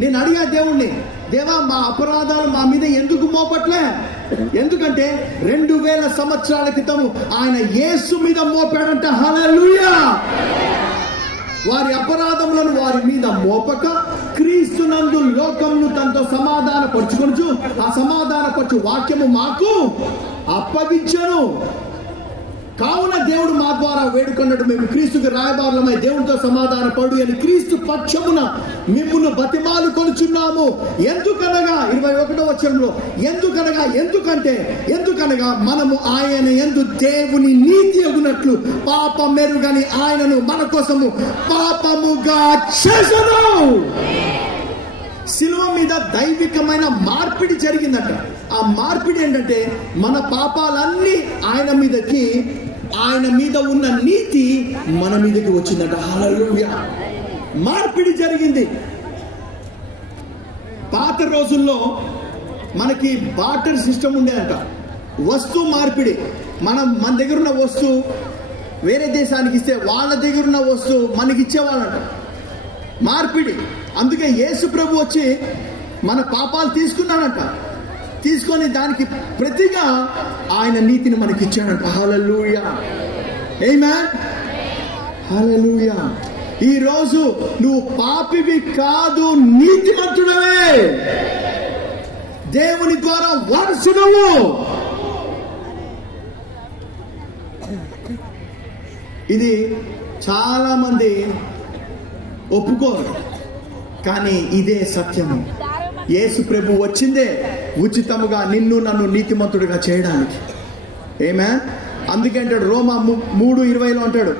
నేను అడిగా దేవుణ్ణి, దేవా మా అపరాధాలు మా మీద ఎందుకు మోపట్లే? ఎందుకంటే 2000 సంవత్సరాల క్రితం ఆయన యేసు మీద మోపాడంట. హల్లెలూయా. వారి అపరాధములను వారి మీద మోపక క్రీస్తునందు లోకమును తనతో సమాధాన పరుచుకొనుచు ఆ సమాధానపరచు వాక్యము మాకు అప్పగించెను. కావున దేవుడు మా ద్వారా వేడుకొన్నట్టు మేము క్రీస్తుకు రాయబారులమై దేవునితో సమాధాన పడు అని క్రీస్తు పక్షమున మిమ్మును బతిమాలు కొనుచున్నాము. ఎందుకనగా 21వ వచనంలో ఎందుకనగా మనము ఆయన యందు దేవుని నీతి అగునట్లు పాపమెరుగని ఆయనను మన కోసము పాపముగా చేసెను. శిలువ మీద దైవికమైన మార్పిడి జరిగిందట. ఆ మార్పిడి ఏంటంటే మన పాపాలన్నీ ఆయన మీదకి, ఆయన మీద ఉన్న నీతి మన మీదకి వచ్చిందట. హల్లెలూయా. మార్పిడి జరిగింది. పాత రోజుల్లో మనకి బార్టర్ సిస్టమ్ ఉండేదంట. వస్తువు మార్పిడి. మన దగ్గర ఉన్న వస్తువు వేరే దేశానికి ఇస్తే వాళ్ళ దగ్గర ఉన్న వస్తువు మనకి ఇచ్చేవాళ్ళంట. మార్పిడి. అందుకే యేసు ప్రభు వచ్చి మన పాపాలు తీసుకున్నాడంట. తీసుకొని దానికి ప్రతిగా ఆయన నీతిని మనకి ఇచ్చాడంట. హల్లెలూయా. ఆమేన్. హల్లెలూయా. ఈ రోజు నువ్వు పాపివి కాదు, నీతిమంతుడవే. దేవుని ద్వారా వారసుడవు. ఇది చాలా మంది ఒప్పుకోరు, కానీ ఇదే సత్యము. యేసు ప్రభు వచ్చిందే ఉచితముగా నిన్ను నన్ను నీతిమంతుడిగా చేయడానికి. ఆమేన్. అందుకే అంటాడు రోమా 3:20 అంటాడు,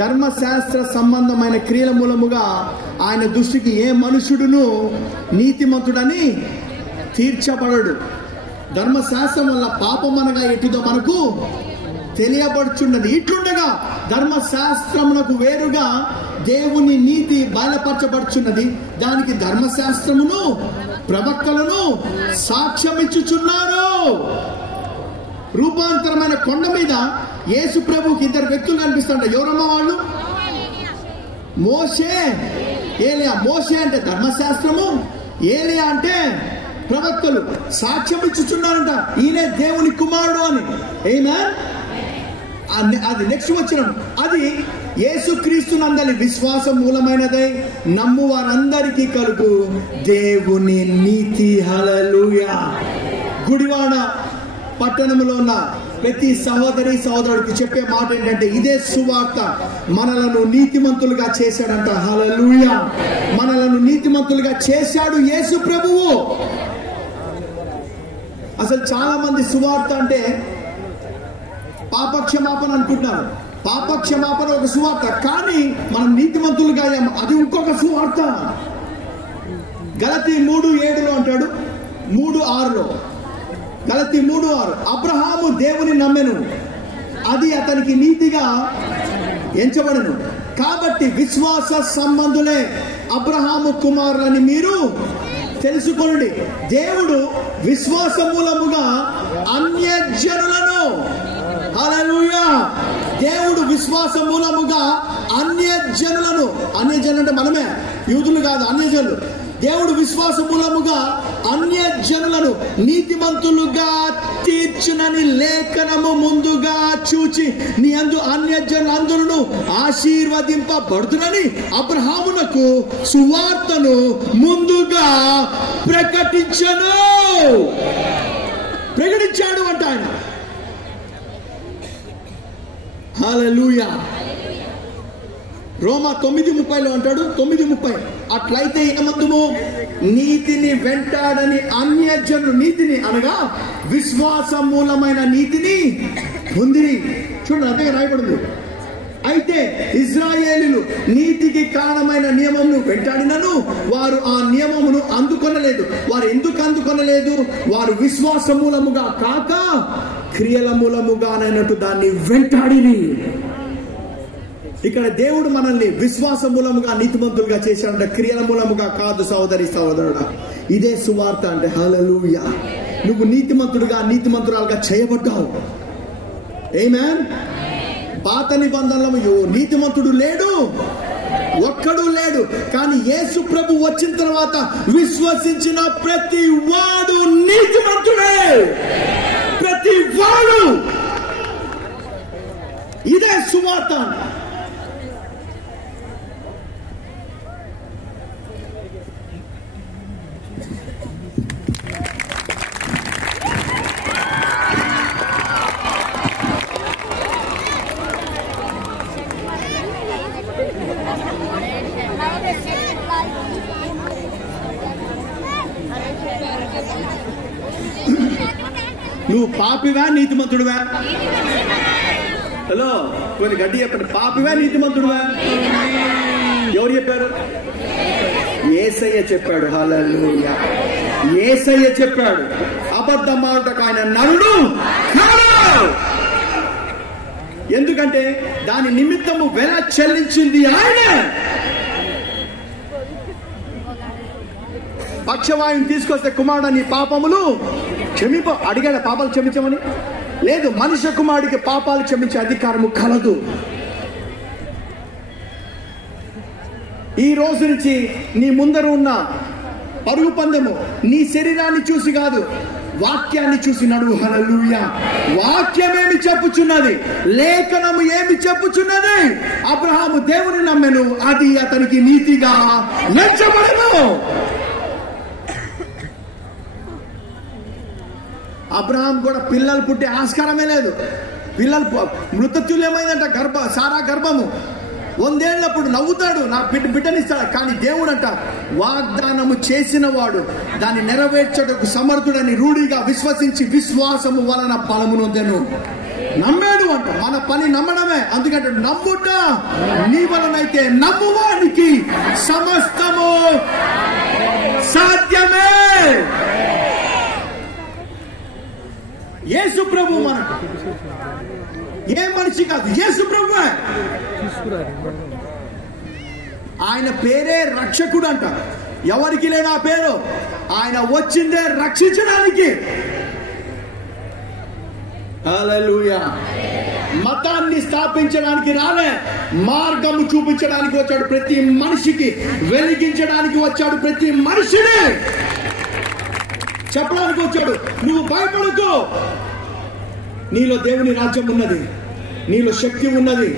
ధర్మశాస్త్ర సంబంధమైన క్రియల మూలముగా ఆయన దృష్టికి ఏ మనుషుడును నీతిమంతుడని తీర్చబడడు. ధర్మశాస్త్రం వల్ల పాపం అనగా ఎటుదో మనకు తెలియబడుచున్నది. ఇట్లుండగా ధర్మశాస్త్రమునకు వేరుగా దేవుని నీతి బయలుపరచబడుచున్నది. దానికి ధర్మశాస్త్రమును ప్రవక్తలను సాక్ష్యమిచ్చుచున్నారు. రూపాంతరమైన కొండ మీద యేసు ప్రభుకి 2 వ్యక్తులు కనిపిస్తారంట. ఎవరమ్మ వాళ్ళు? మోషే, ఏలియా. మోషే అంటే ధర్మశాస్త్రము, ఏలియా అంటే ప్రవక్తలు సాక్ష్యం ఇచ్చుచున్నారంట ఈయనే దేవుని కుమారుడు అని. ఆమేన్. అది నెక్స్ట్ వచ్చిన అది యేసుక్రీస్తునందలి విశ్వాసం మూలమైనదై నమ్ము వారందరికీ కలుగు దేవుని నీతి. హల్లెలూయా. గుడివాడ పట్టణంలో ఉన్న ప్రతి సహోదరి సహోదరుడికి చెప్పే మాట ఏంటంటే ఇదే సువార్త మనలను నీతిమంతులుగా చేశాడంట. హల్లెలూయా. మనలను నీతిమంతులుగా చేశాడు యేసు ప్రభువు. అసలు చాలా మంది సువార్త అంటే పాపక్షమాపణ అనుకుంటున్నారు. పాపక్షమాపణ ఒక సువార్త, కానీ మనం నీతిమంతులుగా అయ్యాము, అది ఇంకొక సువార్త. గలతీ 3:7 అంటాడు, 3:6 గలతీ 3:6 అబ్రహాము దేవుని నమ్మెను, అది అతనికి నీతిగా ఎంచబడను. కాబట్టి విశ్వాస సంబంధులే అబ్రహాము కుమారులని మీరు తెలుసుకొనుడి. దేవుడు విశ్వాస మూలముగా అన్యజనులను, హల్లెలూయా, దేవుడు విశ్వాస మూలముగా అన్యజనులను, అన్యజనులు అంటే మనమే, యూదులు కాదు, అన్యజనులు. దేవుడు విశ్వాస మూలముగా అన్యజనులను నీతిమంతులుగా తీర్చునని లేఖనము ముందుగా చూచి నీ అందు అన్యజనులందరూ ఆశీర్వదింపబడుతునని అబ్రహామునకు సువార్తను ముందుగా ప్రకటించాడు అంట ఆయన. హల్లెలూయా. రోమా 9:30 అంటాడు, 9:30 అట్లయితే ఏమందుము నీతిని వెంటాడని అన్యజనులు నీతిని అనగా విశ్వాస మూలమైన నీతిని పొందిరి. చూడండి, అదే రాయబడింది. అయితే ఇశ్రాయేలీయులు నీతికి కారణమైన నియమమును వెంటాడినను వారు ఆ నియమమును అందుకొనలేదు. వారు ఎందుకు అందుకొనలేదు? వారు విశ్వాస మూలముగా కాక క్రియల మూలముగానైనట్టు దాన్ని వెంటాడిరి. ఇక్కడ దేవుడు మనల్ని విశ్వాస మూలముగా నీతిమంతులుగా చేశాడంట, క్రియల మూలముగా కాదు. సహోదరి సహోదరుడా, ఇదే సువార్త అంటే. హల్లెలూయా. నువ్వు నీతిమంతుడుగా నీతిమంతురాలుగా చేయబడ్డావు. ఆమేన్. పాత నిబంధనలో నీతిమంతుడు లేడు, ఒక్కడు లేడు. కానీ యేసు ప్రభు వచ్చిన తర్వాత విశ్వసించిన ప్రతి వాడు నీతిమంతుడే, ప్రతి వాడు. ఇదే సువార్త. నువ్వు పాపివా నీతిమంతుడువా? హలో, కొన్ని గడ్డి చెప్పండి. పాపివా నీతిమంతుడువా? ఎవరు చెప్పారు? యేసయ్య చెప్పాడు. హల్లెలూయా. యేసయ్య చెప్పాడు. అబద్ధమాటకు ఆయన నరుడు కాడు. ఎందుకంటే దాని నిమిత్తము వెల చెల్లించింది ఆయన. పక్షవాయుని తీసుకొస్తే కుమారుడు నీ పాపములు అడిగాడు. పాపాలు క్షమించమని లేదు. మనుష్య కుమారుడికి పాపాలు క్షమించే అధికారము కలదు. ఈ రోజు నుంచి నీ ముందర ఉన్న పరుగు పందెము నీ శరీరాన్ని చూసి కాదు, వాక్యాన్ని చూసి నడువు. హల్లెలూయా. వాక్యం ఏమి చెప్పుచున్నది? లేఖనము ఏమి చెప్పుచున్నది? అబ్రహాము దేవుని నమ్మెను, అది అతనికి నీతిగా ఎంచబడెను. అబ్రహాం కూడా పిల్లలు పుట్టే ఆస్కారమే లేదు. పిల్లలు మృతతుల్యమైందంట. సారా గర్భము 100 ఏళ్ళప్పుడు నవ్వుతాడు, నా బిడ్డనిస్తాడు. కానీ దేవుడు అంట వాగ్దానము చేసిన వాడు దాన్ని నెరవేర్చటకు సమర్థుడని రూఢిగా విశ్వసించి విశ్వాసము వలన బలము నొందెను. నమ్మాడు అంట. మన పని నమ్మడమే. అందుకంటే నమ్ముట నీ వలనైతే నమ్మువానికి సమస్తము సాధ్యమే. యేసు ప్రభు మనకు ఏ మనిషి కాదు, యేసు ప్రభు. ఆయన పేరే రక్షకుడు అంట. ఎవరికి లేని ఆ పేరు. ఆయన వచ్చిందే రక్షించడానికి. హల్లెలూయా. మతాన్ని స్థాపించడానికి రాలే, మార్గము చూపించడానికి వచ్చాడు. ప్రతి మనిషికి వెలిగించడానికి వచ్చాడు. ప్రతి మనిషిని చెప్పడానికి వచ్చాడు, నువ్వు భయపడకు, నీలో దేవుని రాజ్యం ఉన్నది, నీలో శక్తి ఉన్నది,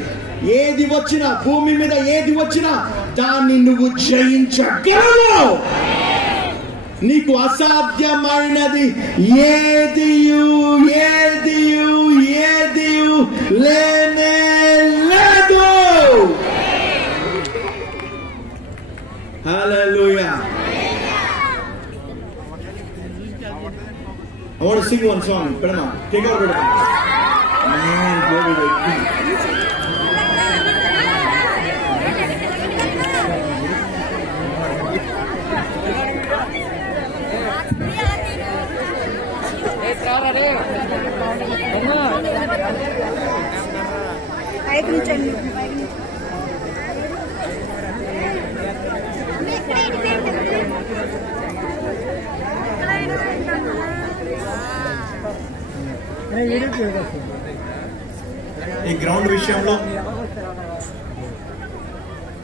ఏది వచ్చినా, భూమి మీద ఏది వచ్చినా దాన్ని నువ్వు జయించగలవు. నీకు అసాధ్యమైనది ఏదియు లేనే లేదు. హల్లెలూయా. I want to sing one song. Pedama, take out Pedama. Man, glory to God. ఈ గ్రౌండ్ విషయంలో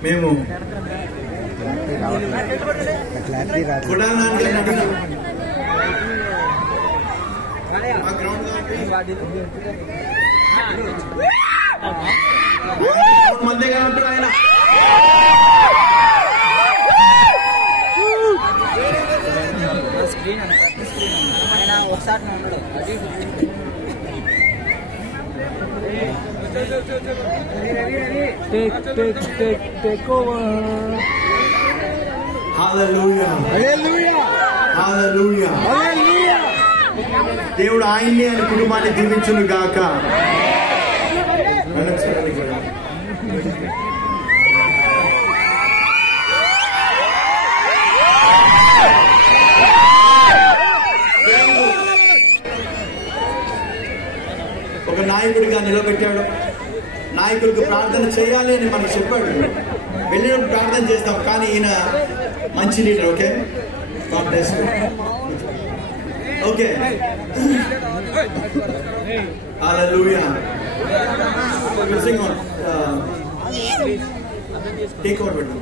మేము మందేగా ఉంటాడు ఆయన. Take over. Hallelujah. Hallelujah. Hallelujah. Hallelujah. దేవుడు ఆయన్ని ఆయన కుటుంబాన్ని దీవించును గాక. ఒక నాయకుడిగా నిలబెట్టాడు. నాయకులకు ప్రార్థన చేయాలి అని మనకు చెప్పాడు. వెళ్ళినప్పుడు ప్రార్థన చేస్తాం, కానీ ఈయన మంచి leader. Okay, God bless you. Okay, hallelujah. Take over పెట్టు.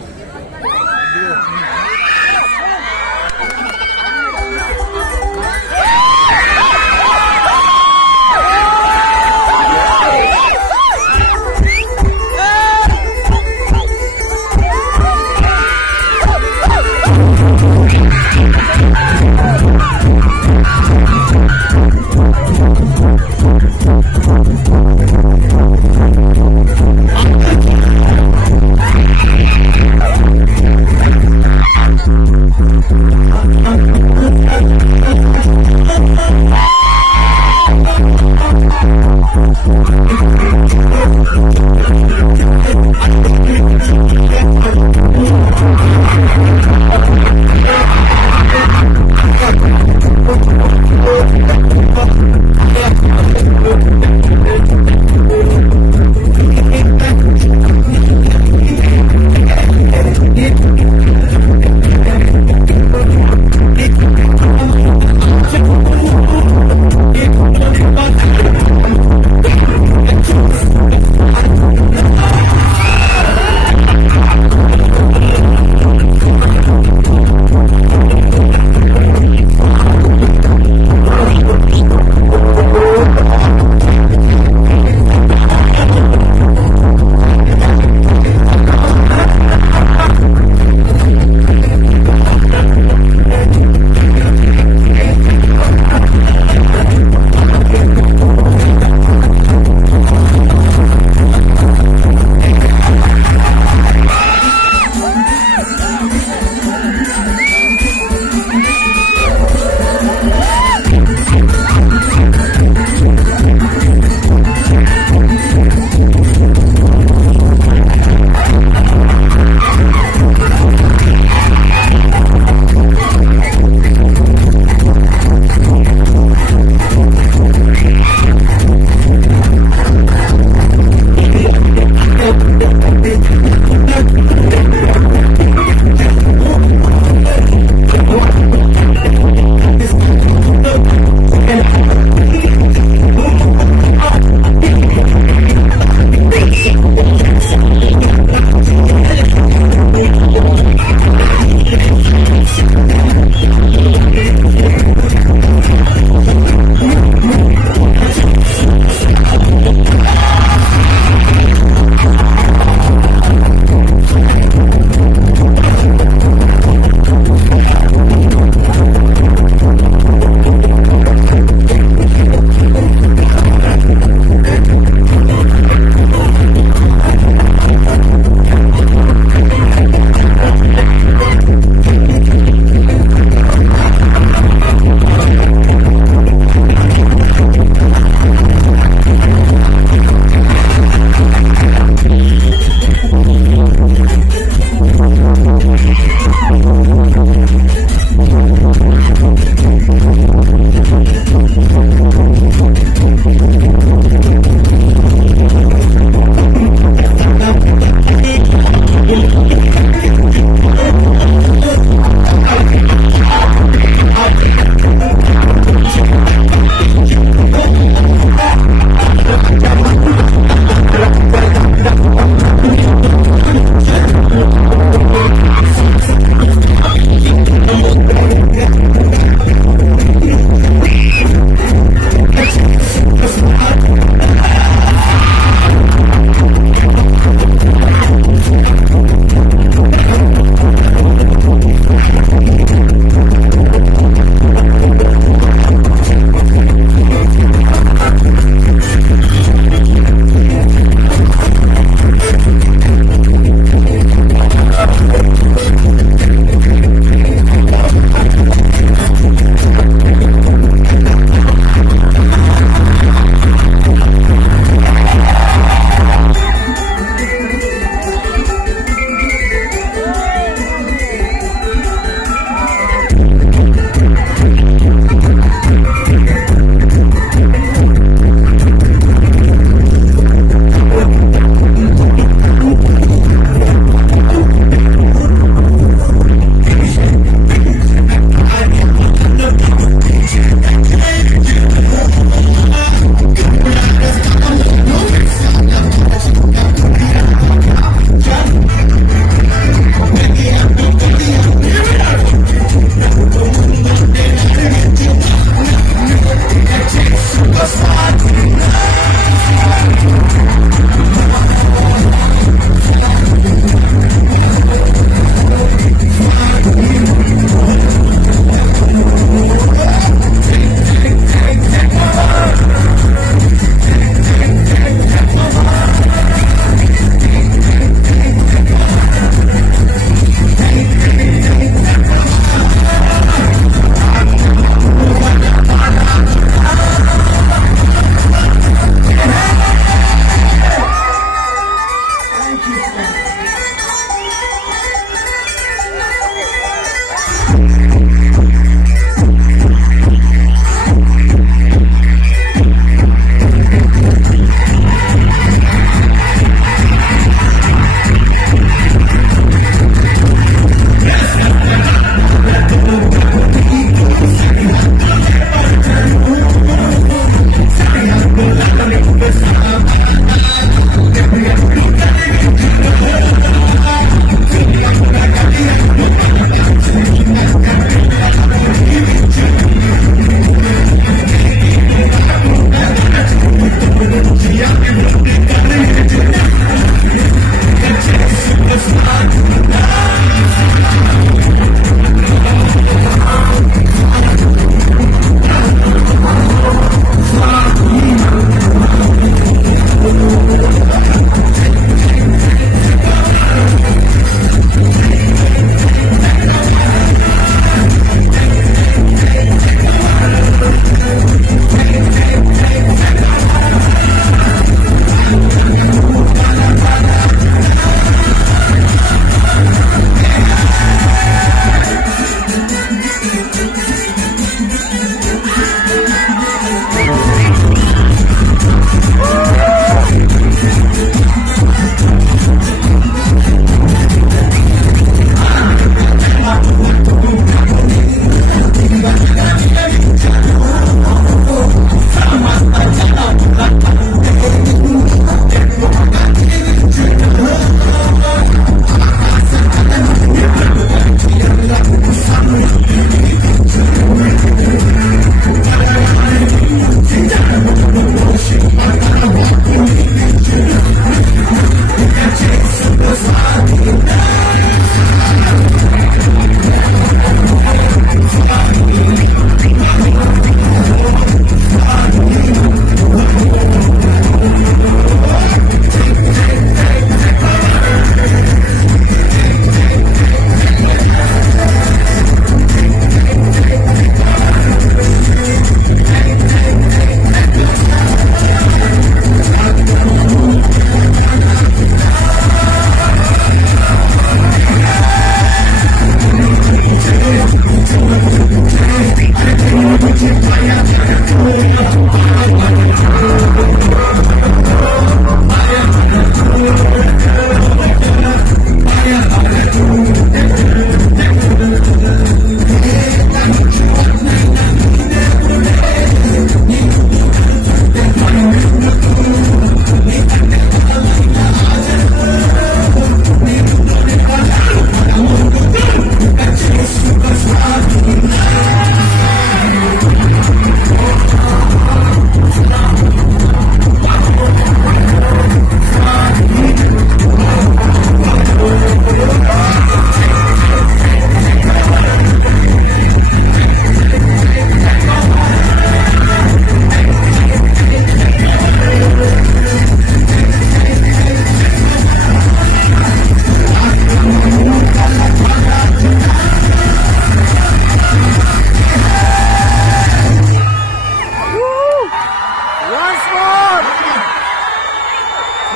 Once more.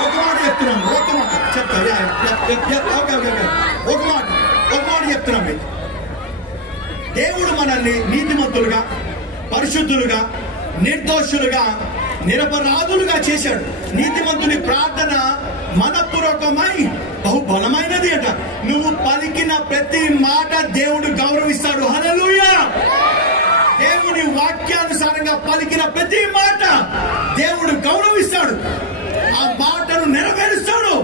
ఒక మాట చెప్తున్నాను, ఒక మాట చెప్తాను. ఒక మాట చెప్తున్నాం. దేవుడు మనల్ని నీతిమంతులుగా, పరిశుద్ధులుగా, నిర్దోషులుగా, నిరపరాధులుగా చేశాడు. నీతిమంతుని ప్రార్థన మనపూర్వకమై బహుబలమైనది అట. నువ్వు పలికిన ప్రతి మాట దేవుడు గౌరవిస్తాడు. హల్లెలూయా. దేవుని వాక్యానుసారంగా పలికిన ప్రతి మాట దేవుడు గౌరవిస్తాడు. ఆ మాటను నెరవేరుస్తాడు.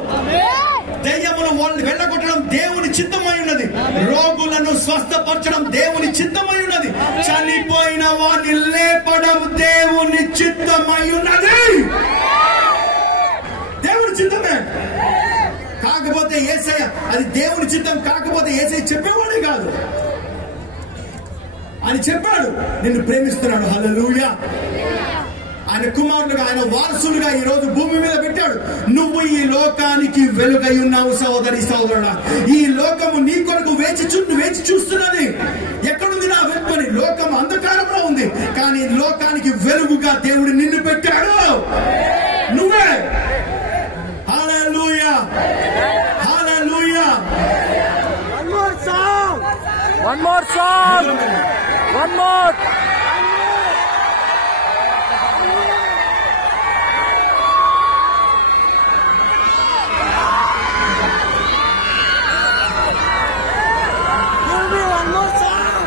దయ్యమును వెళ్ళగొట్టడం దేవుని చిత్తమై ఉన్నది. రోగులను స్వస్థపరచడం దేవుని చిత్తమై ఉన్నది. చనిపోయిన వారిని లేపడం దేవుని చిత్తమై ఉన్నది. దేవుని చిత్తమే. కాకపోతే యేసయ్య, అది దేవుని చిత్తం కాకపోతే యేసయ్య చెప్పేవాడే కాదు. ఆయన చెప్పాడు, నిన్ను ప్రేమిస్తున్నాడు. హల్లెలూయా. ఆయన కుమారుడుగా, ఆయన వారసులుగా ఈ రోజు భూమి మీద పెట్టాడు. నువ్వు ఈ లోకానికి వెలుగై ఉన్నావు సహోదరి సహోదరుడా. ఈ లోకము నీ కొరకు వేచి చూస్తున్నది. ఎక్కడుంది నా వెలుపని? లోకం అంధకారంలో ఉంది, కానీ లోకానికి వెలుగుగా దేవుడు నిన్ను పెట్టాడు. నువ్వే. హల్లెలూయా, హల్లెలూయా. One more song. One more song. One more. Give me one more song.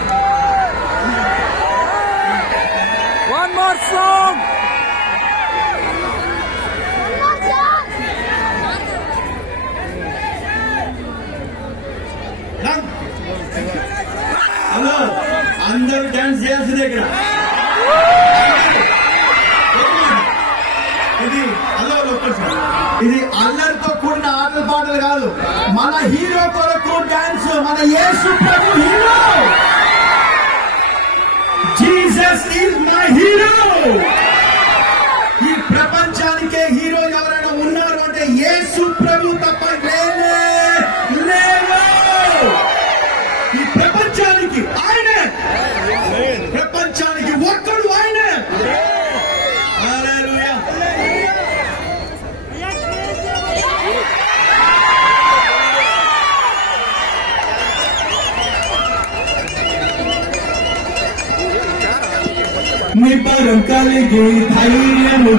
One more song. Hello, అందరూ డాన్స్ చేయాల్సిందే ఇక్కడ. ఇది అల్లరితో కూడిన ఆటల పాటలు కాదు. మన హీరో కొరకు డాన్స్. మన యేసు ప్రభు hero. Jesus is my hero. ఈ ప్రపంచానికే హీరో ఎవరైనా ఉన్నారు అంటే యేసు ప్రభు తప్ప లేనే లేదు. ఈ ప్రపంచానికి ఆయనే. ప్రపంచానికి ఒక్కడు ఆయనే. హల్లెలూయా. నిబ్బరం కలిగి ధైర్యము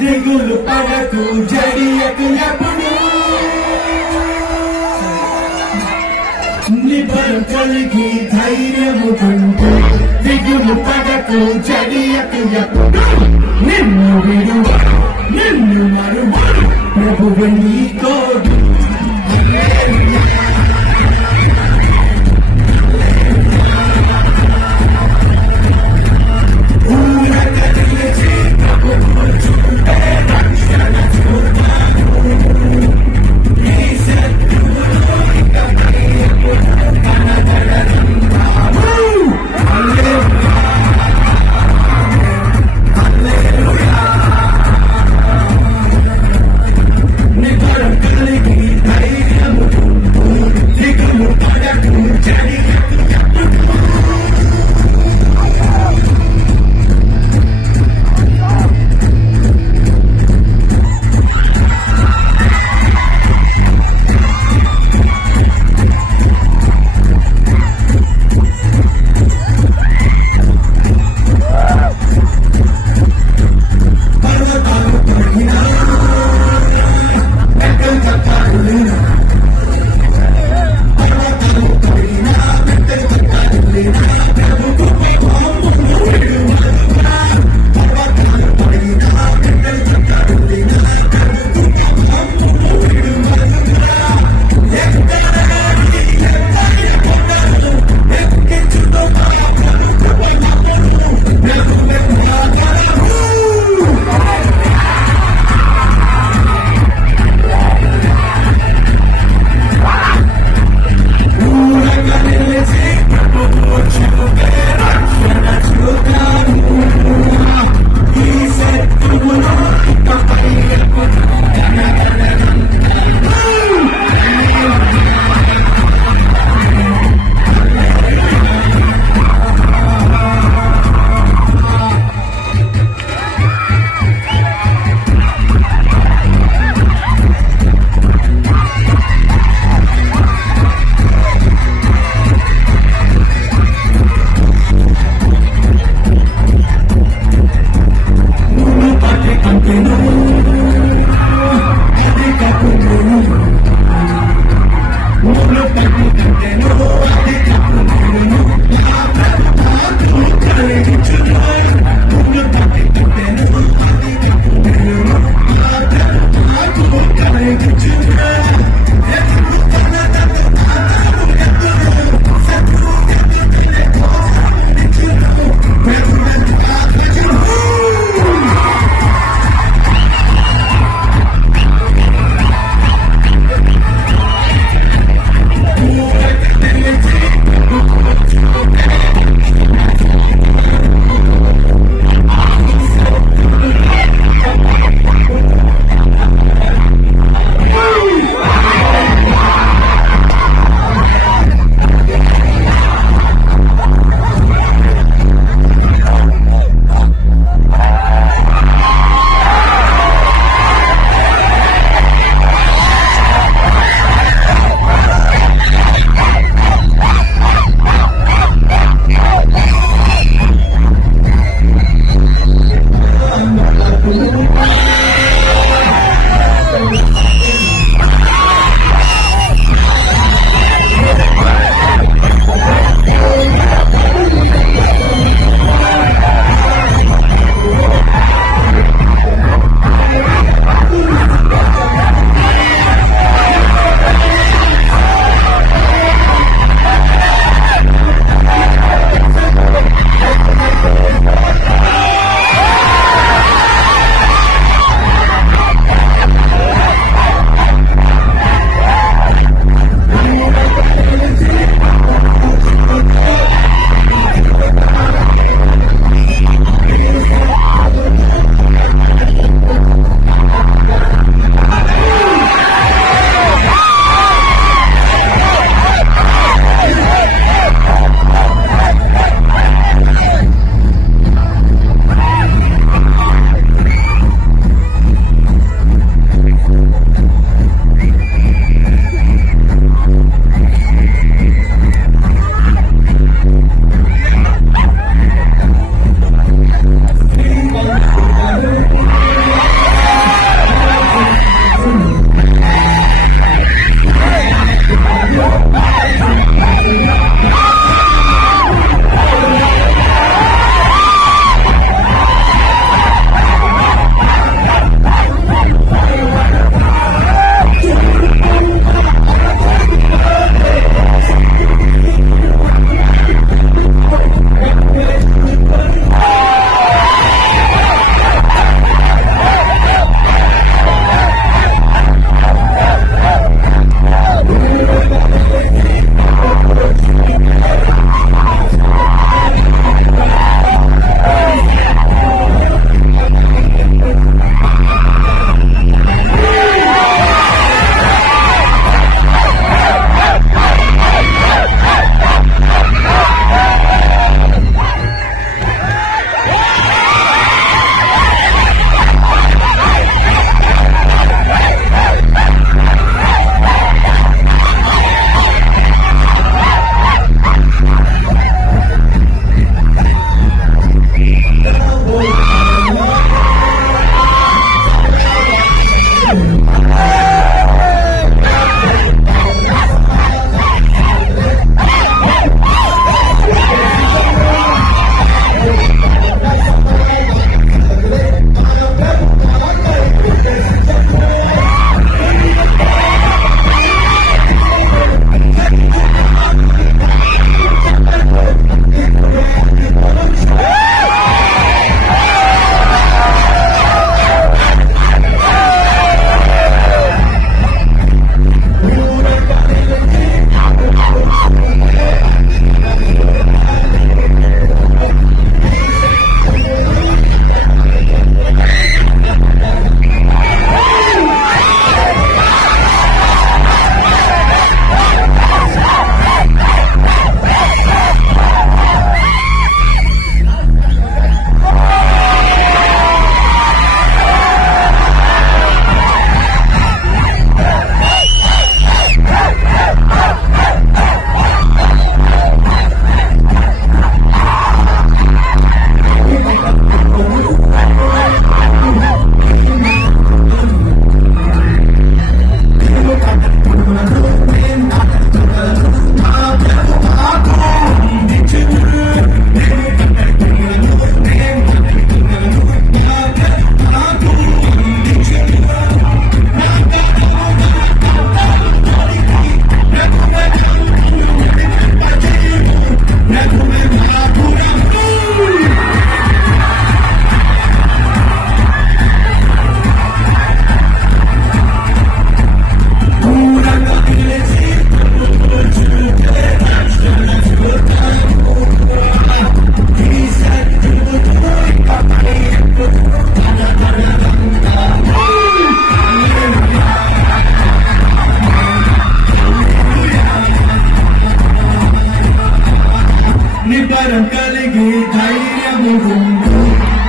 దిగులు పడకు, జడియకు ఎప్పుడు. నిబ్బరం కలిగి ధైర్యము దిగులు పడకు, జడియకు ఎప్పుడు. నిన్ను విడువ, నిన్ను మరువ, ప్రభువు నీ తోడు. నిబ్బరం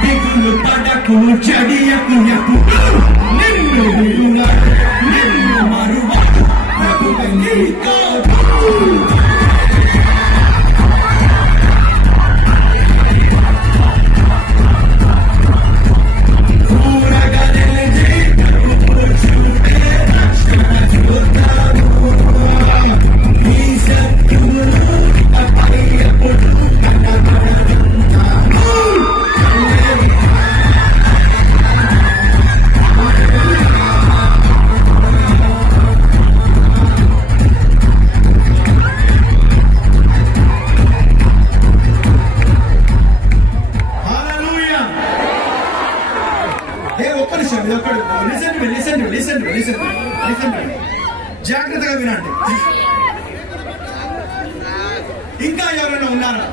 దిగులు పడకు చెడియకు నిన్ను నిన్ను మరువ ప్రభువే నీతో జాగ్రత్తగా వినండి. ఇంకా ఎవరైనా ఉన్నారా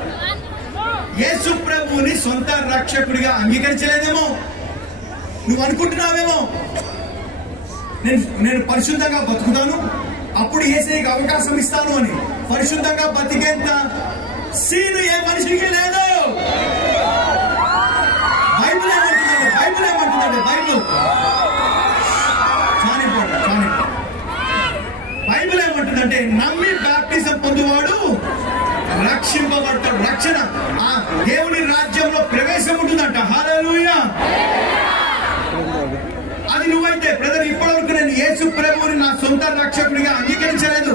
యేసు ప్రభువుని సొంత రక్షకుడిగా అంగీకరించలేదేమో? నువ్వు అనుకుంటున్నావేమో నేను పరిశుద్ధంగా బతుకుతాను, అప్పుడు యేసుకి అవకాశం ఇస్తాను అని. పరిశుద్ధంగా బతికేంత సీను ఏ మనిషికి లేదు. బైబిల్ ఏమంటుందంటే బైబిల్ ఏమంటుందంటే నమ్మి బాప్టిజం పొందువాడు రక్షింపబడతాడు. రక్షణ ఆ దేవుని రాజ్యంలో ప్రవేశం ఉంటుందంట. హల్లెలూయా. అది నువ్వైతే బ్రదర్, ఇప్పటివరకు నేను యేసు ప్రభువుని నా సొంత రక్షకుడిగా అంగీకరించలేదు,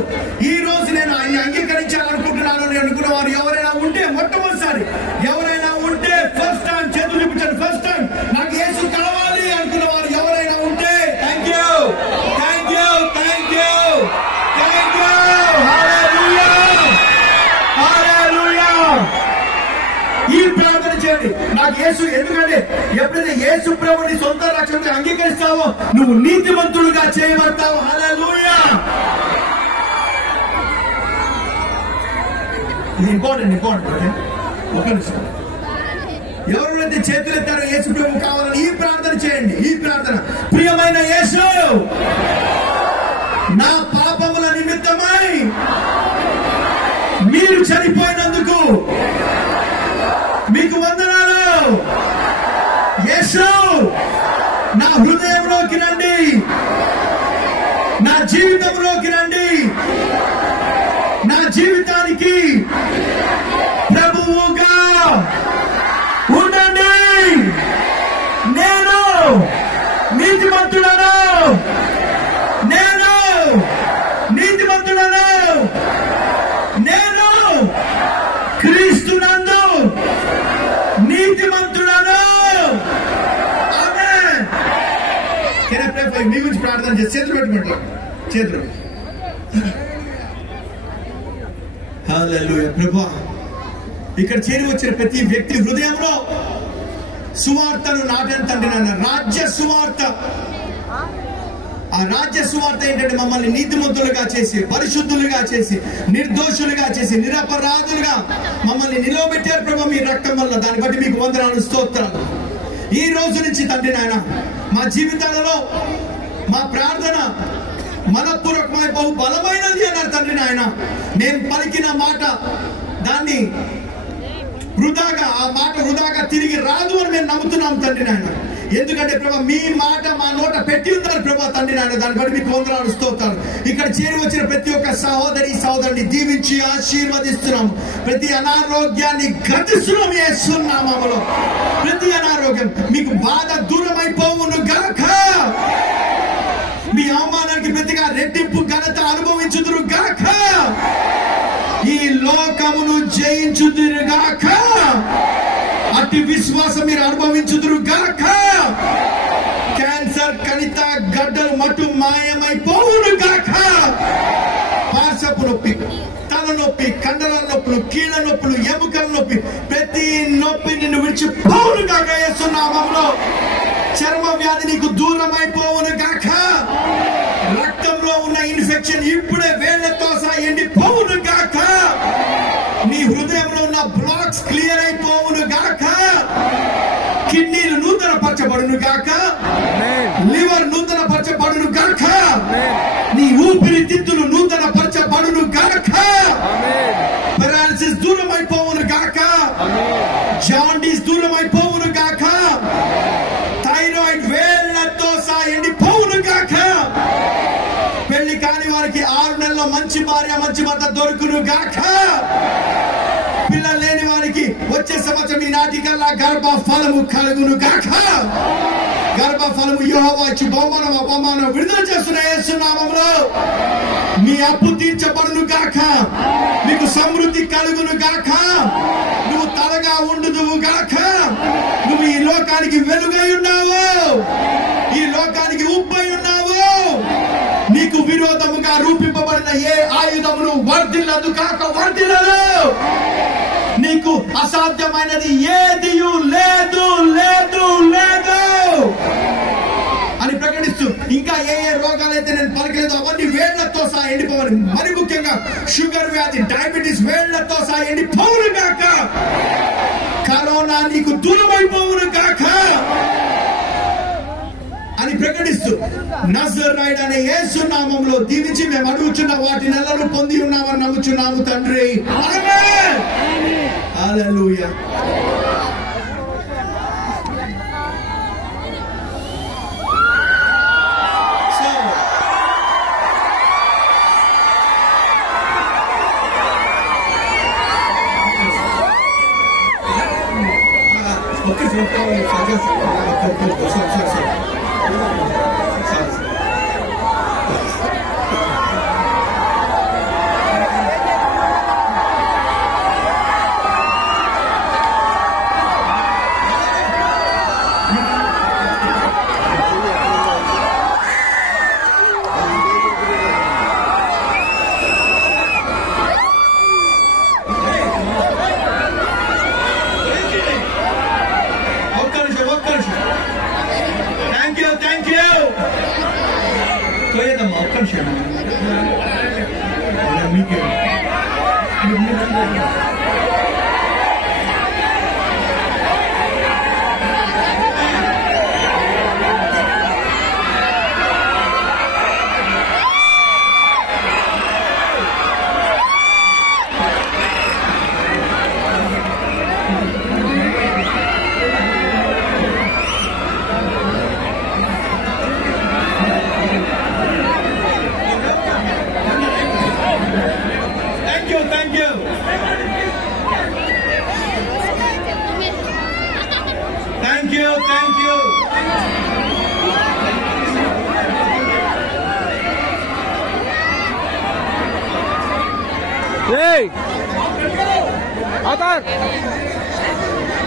ఈ రోజు నేను ఆయన అంగీకరించాలనుకుంటున్నాను అని అనుకున్న వారు ఎవరైనా ఉంటే, మొట్టమొదటిసారి ఎవరైనా ఉంటే ఫస్ట్ టైం చేతులు చూపించండి. ఫస్ట్ టైం నాకు యేసు కావాలి అనుకున్న వారు ఎవరైనా ఉంటే thank you, thank you, thank you, thank you. Hallelujah, hallelujah. ఈ ప్రార్థన చేయండి. నాకు యేసు, ఎందుకంటే ఎప్పుడైతే యేసు ప్రభుని సొంత రక్షకుడిగా అంగీకరిస్తావో నువ్వు నీతిమంతులుగా చేయబడతావు. హల్లెలూయా. ఇది ఇంపార్టెంట్. ఒక నిమిషం. ఎవరైతే చేతులు ఎత్తారో యేసు ప్రభు కావాలని ఈ ప్రార్థన చేయండి. ఈ ప్రార్థన, ప్రియమైన యేసు, నా పాపముల నిమిత్తమై మీరు చనిపోయినందుకు మీకు వందనాలు. యేసు, నా హృదయంలోకి రండి, నా జీవితంలోకి రండి, నా జీవితానికి ప్రభువుగా ఉండండి. నేను నీతిమంతుడను, నేను నీతిమంతుడను, నేను క్రీస్తునందు నీతిమంతుడను. ఆమేన్. మీ గురించి ప్రార్థన చేసి చేతులు పెట్టుకుంటారు. చేతులు. హల్లెలూయా. ప్రభువా, ఇక్కడ చేరి వచ్చిన ప్రతి వ్యక్తి హృదయంలో సువార్తను నాటని తండ్రి నాన్న, రాజ్య సువార్త. ఆ రాజ్య సువార్త ఏంటంటే మమ్మల్ని నీతిమంతులుగా చేసి, పరిశుద్ధులుగా చేసి, నిర్దోషులుగా చేసి, నిరపరాధులుగా మమ్మల్ని నిలవబెట్టారు ప్రభు మీ రక్తం వల్ల. దాన్ని బట్టి మీకు వందనాలు, స్తోత్రాలు. ఈ రోజు నుంచి తండ్రి నాయన మా జీవితాలలో మా ప్రార్థన మనపూర్వకమై బహు బలమైనది అన్నారు తండ్రి నాయన. మేము పలికిన మాట దాన్ని వృధాగా, ఆ మాట వృధాగా తిరిగి రాదు అని మేము నమ్ముతున్నాం తండ్రి నాయన. ఎందుకంటే ప్రభా మీ మాట మా నోట పెట్టి ఉన్నారు ప్రభా తండ్రి నాయన. దాన్ని బట్టి మీకు వందనాలు, స్తోత్రాలు. ఇక్కడ చేరి వచ్చిన ప్రతి ఒక్క సహోదరిని దీవించి ఆశీర్వదిస్తున్నాం. ప్రతి అనారోగ్యాన్ని గతిస్తున్నాం యేసు నామములో. ప్రతి అనారోగ్యం మీకు బాధ దూరమైపోవును గాక. మీ అవమానానికి ప్రతిగా రెట్టింపు ఘనత అనుభవించుదురు గాక. ఈ లోకమును జయించుదురు గాక. అతి విశ్వాసం మీరు అనుభవించుదురు గాక. క్యాన్సర్, కణిత గడ్డలు మటు మాయమైపోవును గాక. పార్శ్వపు నొప్పి, తలనొప్పి, కండల నొప్పులు, కీళ్ళ నొప్పులు, ఎముకల నొప్పి, ప్రతి నొప్పి నిన్ను విడిచిపోవును గాక యేసు నామములో. చర్మ వ్యాధి నీకు దూరమైపోవును గాక. రక్తంలో ఉన్న ఇన్ఫెక్షన్ ఇప్పుడే వేళ్లతో సహా ఎండిపోవును గాక. నీ హృదయంలో ఉన్న బ్లాక్స్ క్లియర్ అయిపోవును గాక. కిడ్నీలు నూతన పరచబడును గాక. లివర్ నూతన పరచబడును గాక. నీ ఊపిరితిత్తులు నూతన పరచబడును గాక. పెరాలసిస్ దూరం అయిపోవును గాక. జాండీస్ దూరం అయిపోవును గాక. థైరాయిడ్ వేళ్లతో ఎండిపోవును గాక. పెళ్లి కాని వారికి 6 నెలల్లో మంచి భార్య మంచి భర్త దొరుకును గాక. పిల్లలు లేని వారికి వచ్చే సంవత్సరం ఈ నాటికల్లా గర్భ ఫలము కలుగును గాక. గర్భ ఫలము యెహోవా ఇచ్చు బహుమానం అపమానం విడుదల చేస్తున్న యేసు నామములో మీ అప్పు తీర్చబడును గాక. మీకు సమృద్ధి కలుగును గాక. నువ్వు తలగా ఉండుదువు గాక. నువ్వు ఈ లోకానికి వెలుగై ఉన్నావు. ఈ లోకానికి ఉప్పై ఉన్నావు. నీకు విరోధముగా రూపింపబడిన ఏ ఆయుధమును వర్ధిల్లదు కాక వర్ధిల్లదు. నీకు అసాధ్యమైనది ఏదియు లేదు లేదు లేదు అని ప్రకటిస్తూ ఇంకా ఏ రోగాలైతే నేను పలకలేదు అవన్నీ వేళ్లతో సహా ఎండిపోవాలి. మరి ముఖ్యంగా షుగర్ వ్యాధి, డయాబెటీస్ వేళ్లతో సహా ఎండిపోవును గాక. కరోనా నీకు దూరమైపోవును గాక అని ప్రకటిస్తూ నజరేయుడు అనే యేసు నామములో దీవించి మేము అడుగుచున్న వాటి నెలను పొంది ఉన్నామని నమ్ముచున్నాము తండ్రి. ఆమేన్. హల్లెలూయా.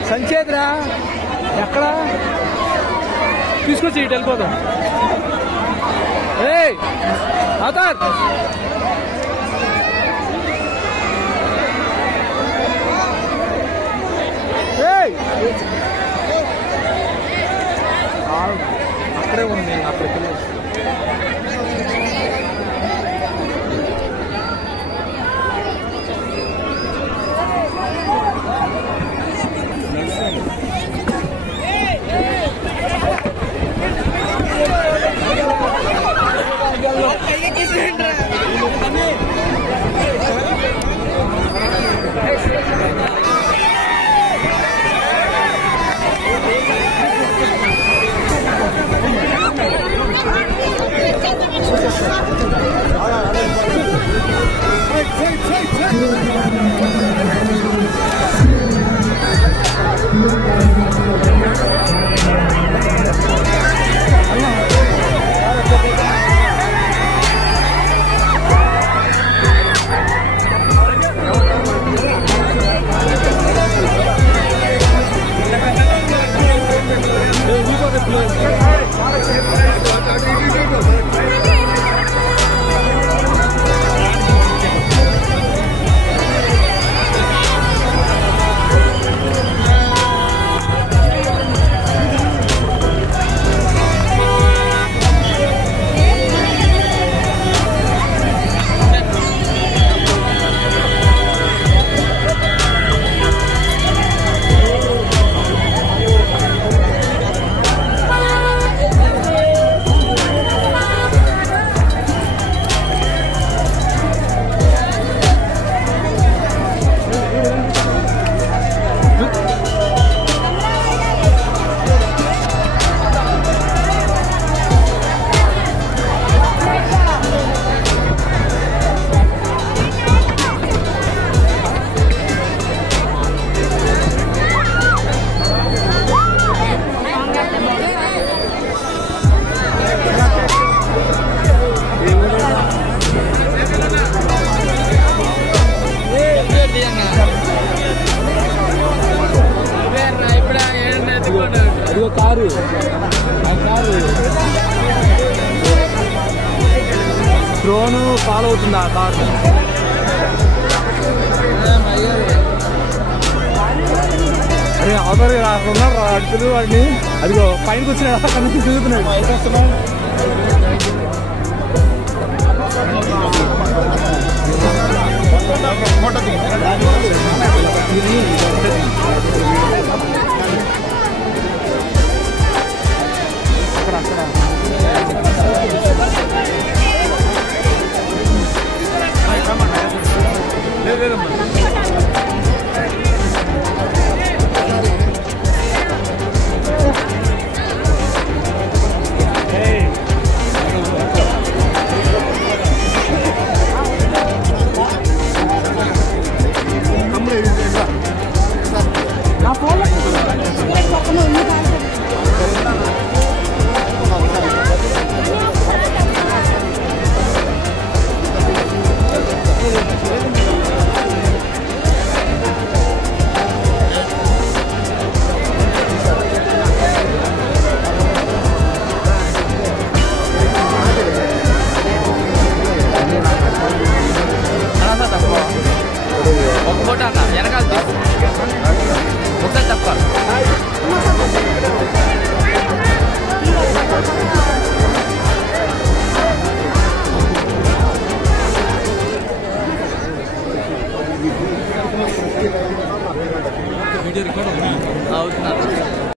సంచేద్రా ఎక్కడ తీసుకొచ్చి ఇటు వెళ్ళిపోతాం. ఆధార్ అక్కడే ఉంది. అక్కడికి అదిగో కారు ఆ కారు డ్రోను ఫాలో అవుతుంది ఆ కారు. అరే అవతల అక్కడ ఉన్నారు అడుగులు వాడిని. అదిగో పైన కూర్చుని అక్కడ నుంచి తిరుగుతున్నాడు. నా ఫోన్